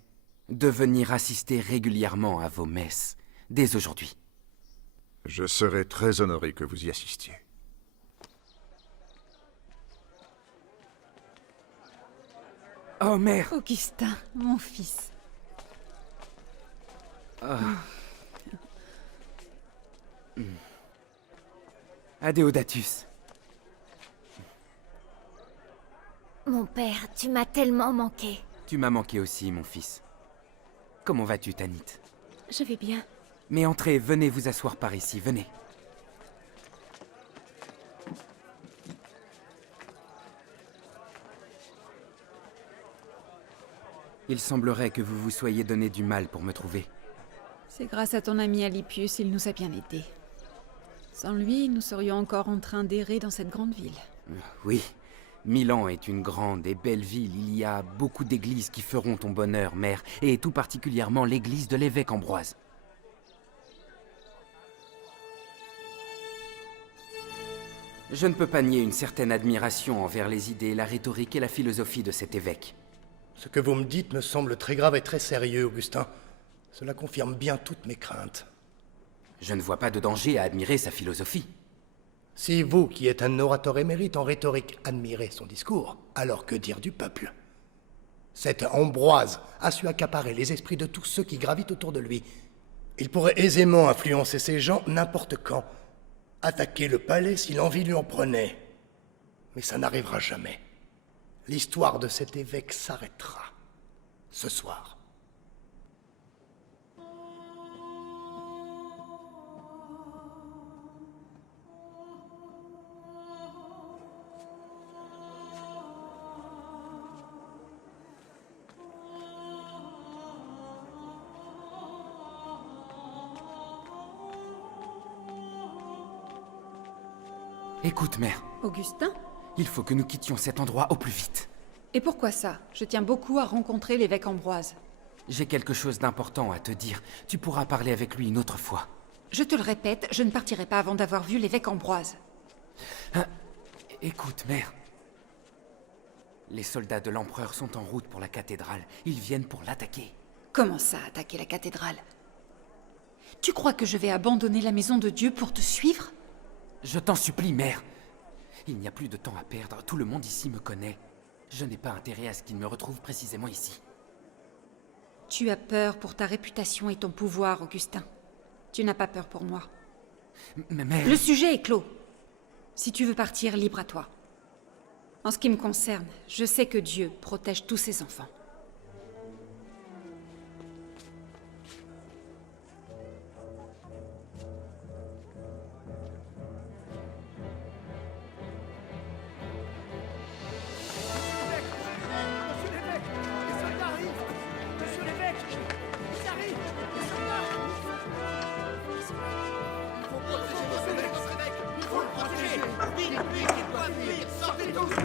de venir assister régulièrement à vos messes, dès aujourd'hui. Je serai très honoré que vous y assistiez. Oh, mère! Augustin, mon fils. Adéodatus. Mon père, tu m'as tellement manqué. Tu m'as manqué aussi, mon fils. Comment vas-tu, Tanit? Je vais bien. Mais entrez, venez vous asseoir par ici, venez. Il semblerait que vous vous soyez donné du mal pour me trouver. C'est grâce à ton ami Alypius, il nous a bien aidés. Sans lui, nous serions encore en train d'errer dans cette grande ville. Oui, Milan est une grande et belle ville. Il y a beaucoup d'églises qui feront ton bonheur, mère, et tout particulièrement l'église de l'évêque Ambroise. Je ne peux pas nier une certaine admiration envers les idées, la rhétorique et la philosophie de cet évêque. Ce que vous me dites me semble très grave et très sérieux, Augustin. Cela confirme bien toutes mes craintes. Je ne vois pas de danger à admirer sa philosophie. Si vous, qui êtes un orateur émérite en rhétorique, admirez son discours, alors que dire du peuple? Cet Ambroise a su accaparer les esprits de tous ceux qui gravitent autour de lui. Il pourrait aisément influencer ces gens n'importe quand, attaquer le palais si l'envie lui en prenait. Mais ça n'arrivera jamais. L'histoire de cet évêque s'arrêtera ce soir. Écoute, mère. Augustin? Il faut que nous quittions cet endroit au plus vite. Et pourquoi ça? Je tiens beaucoup à rencontrer l'évêque Ambroise. J'ai quelque chose d'important à te dire. Tu pourras parler avec lui une autre fois. Je te le répète, je ne partirai pas avant d'avoir vu l'évêque Ambroise. Écoute, mère. Les soldats de l'empereur sont en route pour la cathédrale. Ils viennent pour l'attaquer. Comment ça, attaquer la cathédrale? Tu crois que je vais abandonner la maison de Dieu pour te suivre? Je t'en supplie, mère. Il n'y a plus de temps à perdre. Tout le monde ici me connaît. Je n'ai pas intérêt à ce qu'il me retrouve précisément ici. Tu as peur pour ta réputation et ton pouvoir, Augustin. Tu n'as pas peur pour moi. Mais mère... Le sujet est clos. Si tu veux partir, libre à toi. En ce qui me concerne, je sais que Dieu protège tous ses enfants.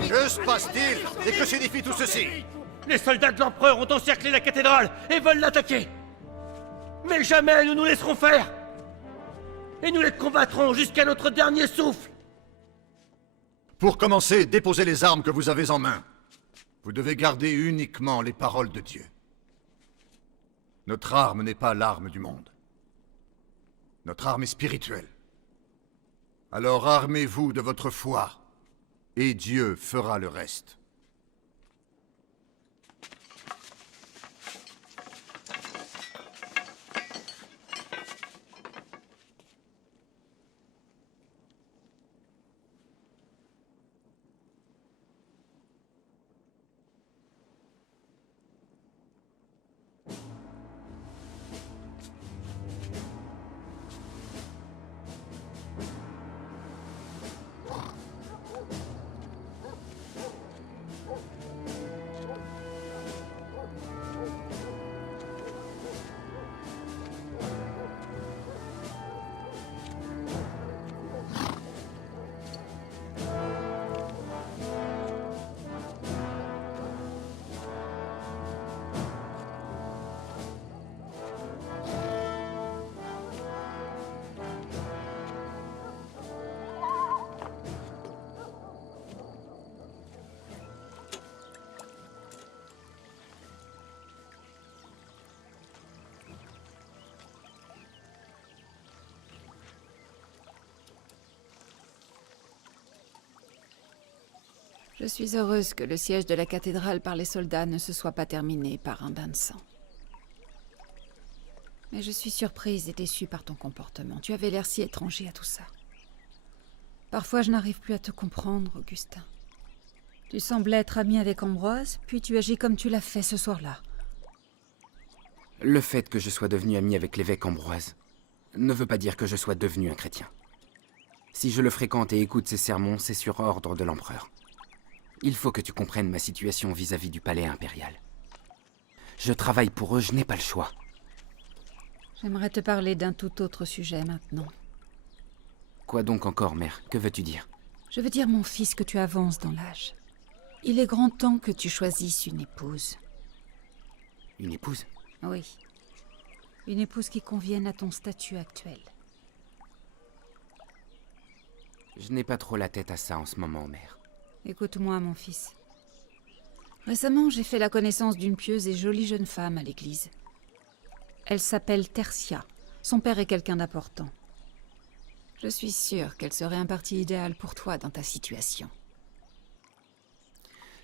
Que se passe-t-il? Et que signifie tout ceci? Les soldats de l'empereur ont encerclé la cathédrale et veulent l'attaquer. Mais jamais nous nous laisserons faire. Et nous les combattrons jusqu'à notre dernier souffle. Pour commencer, déposez les armes que vous avez en main. Vous devez garder uniquement les paroles de Dieu. Notre arme n'est pas l'arme du monde. Notre arme est spirituelle. Alors armez-vous de votre foi, et Dieu fera le reste. Je suis heureuse que le siège de la cathédrale par les soldats ne se soit pas terminé par un bain de sang. Mais je suis surprise et déçue par ton comportement. Tu avais l'air si étranger à tout ça. Parfois, je n'arrive plus à te comprendre, Augustin. Tu semblais être ami avec Ambroise, puis tu agis comme tu l'as fait ce soir-là. Le fait que je sois devenu ami avec l'évêque Ambroise ne veut pas dire que je sois devenu un chrétien. Si je le fréquente et écoute ses sermons, c'est sur ordre de l'empereur. Il faut que tu comprennes ma situation vis-à-vis du palais impérial. Je travaille pour eux, je n'ai pas le choix. J'aimerais te parler d'un tout autre sujet maintenant. Quoi donc encore, mère? Que veux-tu dire? Je veux dire, mon fils, que tu avances dans l'âge. Il est grand temps que tu choisisses une épouse. Une épouse? Oui. Une épouse qui convienne à ton statut actuel. Je n'ai pas trop la tête à ça en ce moment, mère. Écoute-moi, mon fils. Récemment, j'ai fait la connaissance d'une pieuse et jolie jeune femme à l'église. Elle s'appelle Tertia. Son père est quelqu'un d'important. Je suis sûre qu'elle serait un parti idéal pour toi dans ta situation.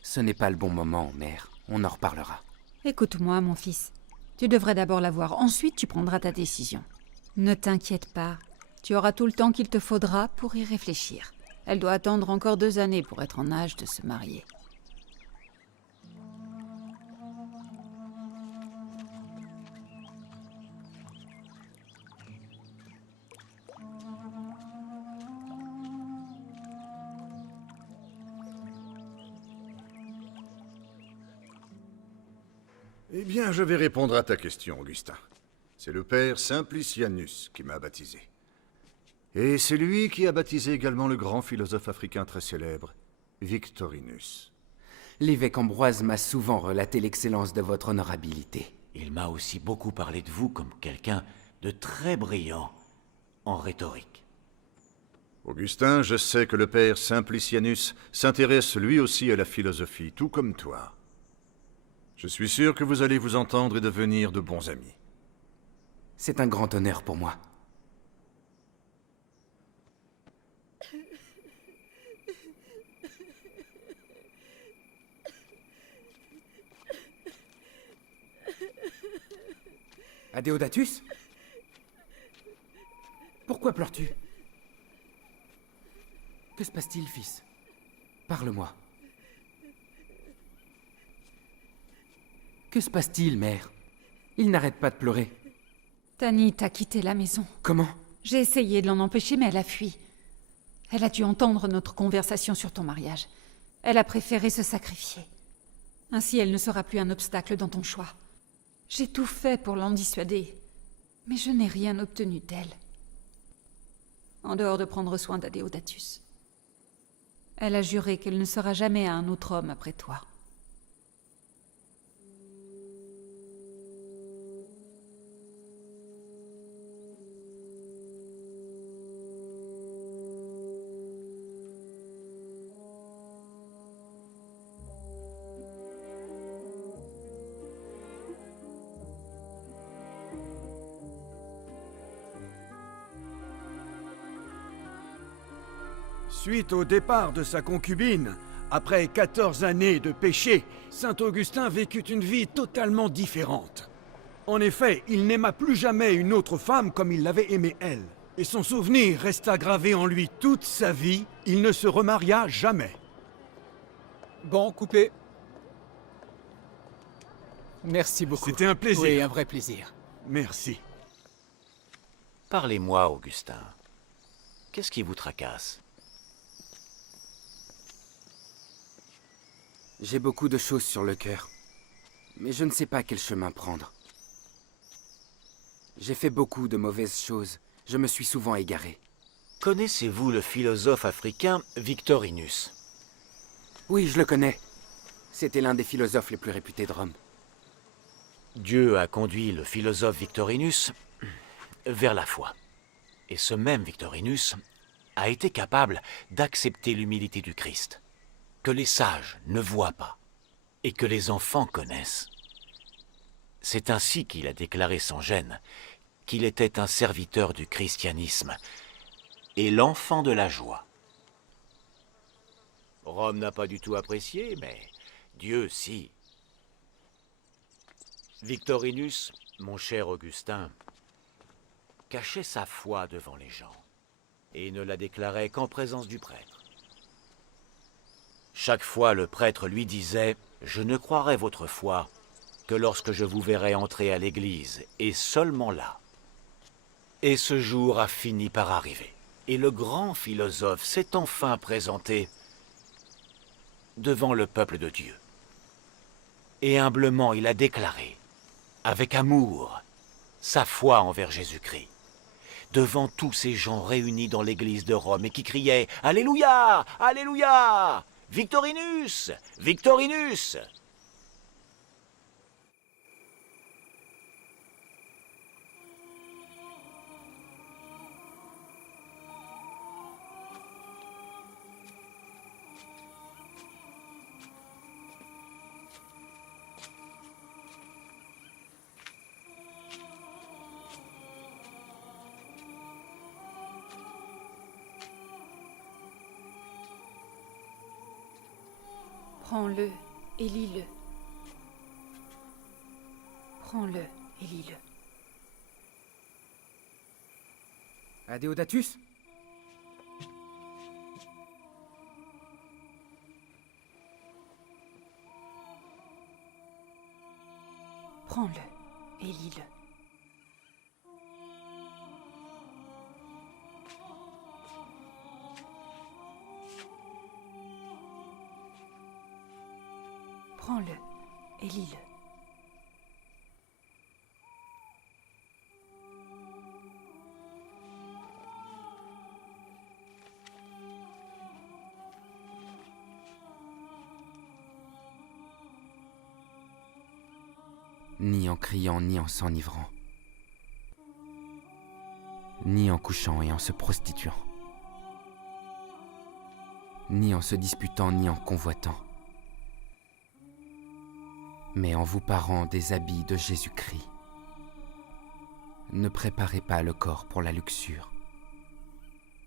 Ce n'est pas le bon moment, mère. On en reparlera. Écoute-moi, mon fils. Tu devrais d'abord la voir, ensuite tu prendras ta décision. Ne t'inquiète pas. Tu auras tout le temps qu'il te faudra pour y réfléchir. Elle doit attendre encore 2 années pour être en âge de se marier. Eh bien, je vais répondre à ta question, Augustin. C'est le père Simplicianus qui m'a baptisé. Et c'est lui qui a baptisé également le grand philosophe africain très célèbre, Victorinus. L'évêque Ambroise m'a souvent relaté l'excellence de votre honorabilité. Il m'a aussi beaucoup parlé de vous comme quelqu'un de très brillant en rhétorique. Augustin, je sais que le père Simplicianus s'intéresse lui aussi à la philosophie, tout comme toi. Je suis sûr que vous allez vous entendre et devenir de bons amis. C'est un grand honneur pour moi. Adéodatus? Pourquoi pleures-tu? Que se passe-t-il, fils? Parle-moi. Que se passe-t-il, mère? Il n'arrête pas de pleurer. Tanit a quitté la maison. Comment? J'ai essayé de l'en empêcher, mais elle a fui. Elle a dû entendre notre conversation sur ton mariage. Elle a préféré se sacrifier. Ainsi, elle ne sera plus un obstacle dans ton choix. J'ai tout fait pour l'en dissuader, mais je n'ai rien obtenu d'elle. En dehors de prendre soin d'Adéodatus. Elle a juré qu'elle ne sera jamais à un autre homme après toi. Suite au départ de sa concubine, après 14 années de péché, saint Augustin vécut une vie totalement différente. En effet, il n'aima plus jamais une autre femme comme il l'avait aimée elle. Et son souvenir resta gravé en lui toute sa vie, il ne se remaria jamais. Bon, coupé. Merci beaucoup. C'était un plaisir. Oui, un vrai plaisir. Merci. Parlez-moi, Augustin. Qu'est-ce qui vous tracasse? J'ai beaucoup de choses sur le cœur, mais je ne sais pas quel chemin prendre. J'ai fait beaucoup de mauvaises choses. Je me suis souvent égaré. Connaissez-vous le philosophe africain Victorinus? Oui, je le connais. C'était l'un des philosophes les plus réputés de Rome. Dieu a conduit le philosophe Victorinus vers la foi. Et ce même Victorinus a été capable d'accepter l'humilité du Christ, que les sages ne voient pas et que les enfants connaissent. C'est ainsi qu'il a déclaré sans gêne qu'il était un serviteur du christianisme et l'enfant de la joie. Rome n'a pas du tout apprécié, mais Dieu, si. Victorinus, mon cher Augustin, cachait sa foi devant les gens et ne la déclarait qu'en présence du prêtre. Chaque fois, le prêtre lui disait « Je ne croirai votre foi que lorsque je vous verrai entrer à l'église, et seulement là. » Et ce jour a fini par arriver. Et le grand philosophe s'est enfin présenté devant le peuple de Dieu. Et humblement, il a déclaré, avec amour, sa foi envers Jésus-Christ, devant tous ces gens réunis dans l'église de Rome et qui criaient « Alléluia! Alléluia! Victorinus! Victorinus !» Prends-le et lis-le. Prends-le et lis-le. Adéodatus? Prends-le et lis-le. Prends-le et lis-le. Ni en criant, ni en s'enivrant. Ni en couchant et en se prostituant. Ni en se disputant, ni en convoitant. Mais en vous parant des habits de Jésus-Christ. Ne préparez pas le corps pour la luxure,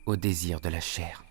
au désir de la chair.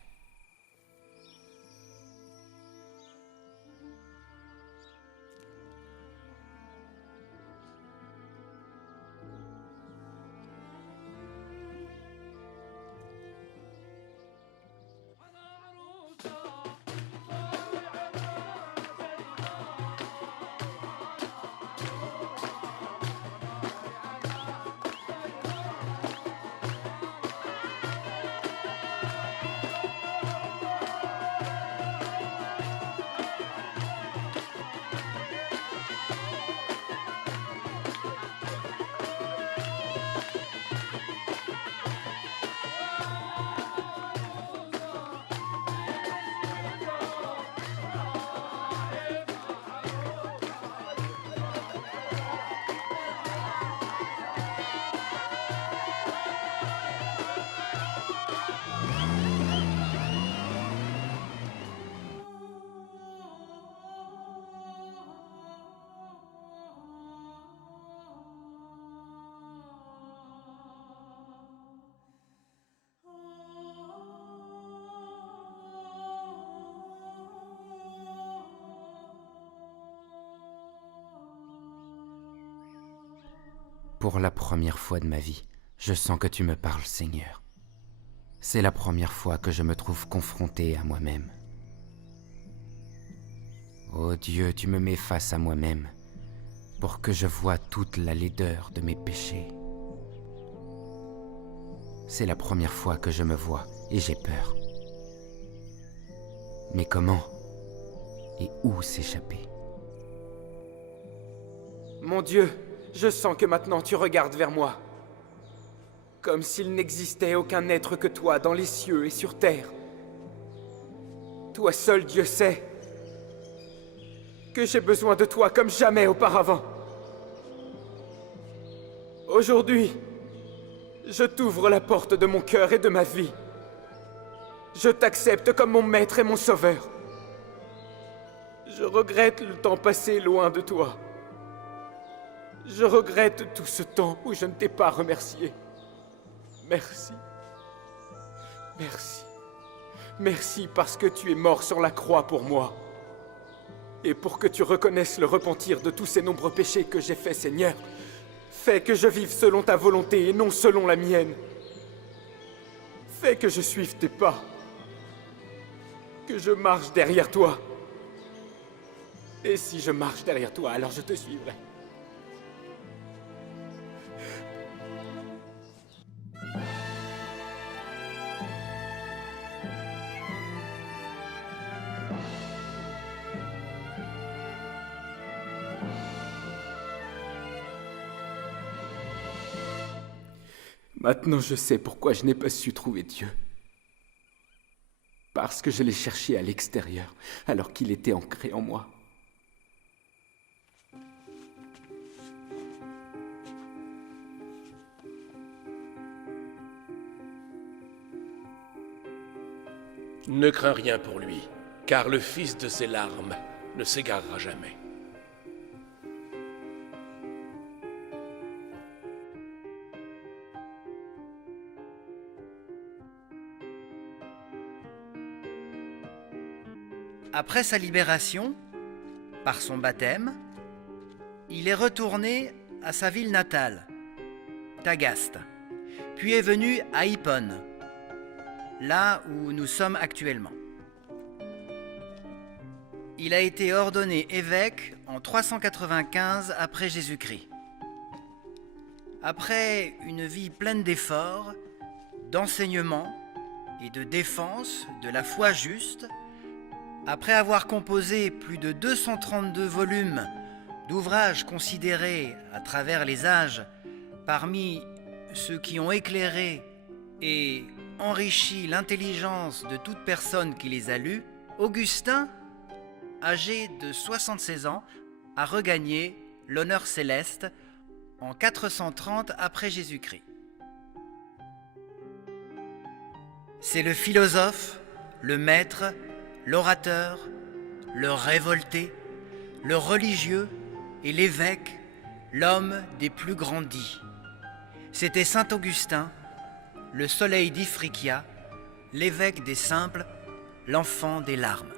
Pour la première fois de ma vie, je sens que tu me parles, Seigneur. C'est la première fois que je me trouve confronté à moi-même. Ô Dieu, tu me mets face à moi-même pour que je voie toute la laideur de mes péchés. C'est la première fois que je me vois et j'ai peur. Mais comment et où s'échapper? Mon Dieu, je sens que maintenant tu regardes vers moi. Comme s'il n'existait aucun être que toi dans les cieux et sur terre. Toi seul, Dieu sait que j'ai besoin de toi comme jamais auparavant. Aujourd'hui, je t'ouvre la porte de mon cœur et de ma vie. Je t'accepte comme mon maître et mon sauveur. Je regrette le temps passé loin de toi. Je regrette tout ce temps où je ne t'ai pas remercié. Merci. Merci. Merci parce que tu es mort sur la croix pour moi. Et pour que tu reconnaisses le repentir de tous ces nombreux péchés que j'ai faits, Seigneur. Fais que je vive selon ta volonté et non selon la mienne. Fais que je suive tes pas. Que je marche derrière toi. Et si je marche derrière toi, alors je te suivrai. Maintenant, je sais pourquoi je n'ai pas su trouver Dieu. Parce que je l'ai cherché à l'extérieur, alors qu'il était ancré en moi. Ne crains rien pour lui, car le fils de ses larmes ne s'égarera jamais. Après sa libération, par son baptême, il est retourné à sa ville natale, Tagaste, puis est venu à Hippone, là où nous sommes actuellement. Il a été ordonné évêque en 395 après Jésus-Christ. Après une vie pleine d'efforts, d'enseignement et de défense de la foi juste, après avoir composé plus de 232 volumes d'ouvrages considérés à travers les âges parmi ceux qui ont éclairé et enrichi l'intelligence de toute personne qui les a lus, Augustin, âgé de 76 ans, a regagné l'honneur céleste en 430 après Jésus-Christ. C'est le philosophe, le maître, l'orateur, le révolté, le religieux et l'évêque, l'homme des plus grandis. C'était saint Augustin, le soleil d'Ifriqiya, l'évêque des simples, l'enfant des larmes.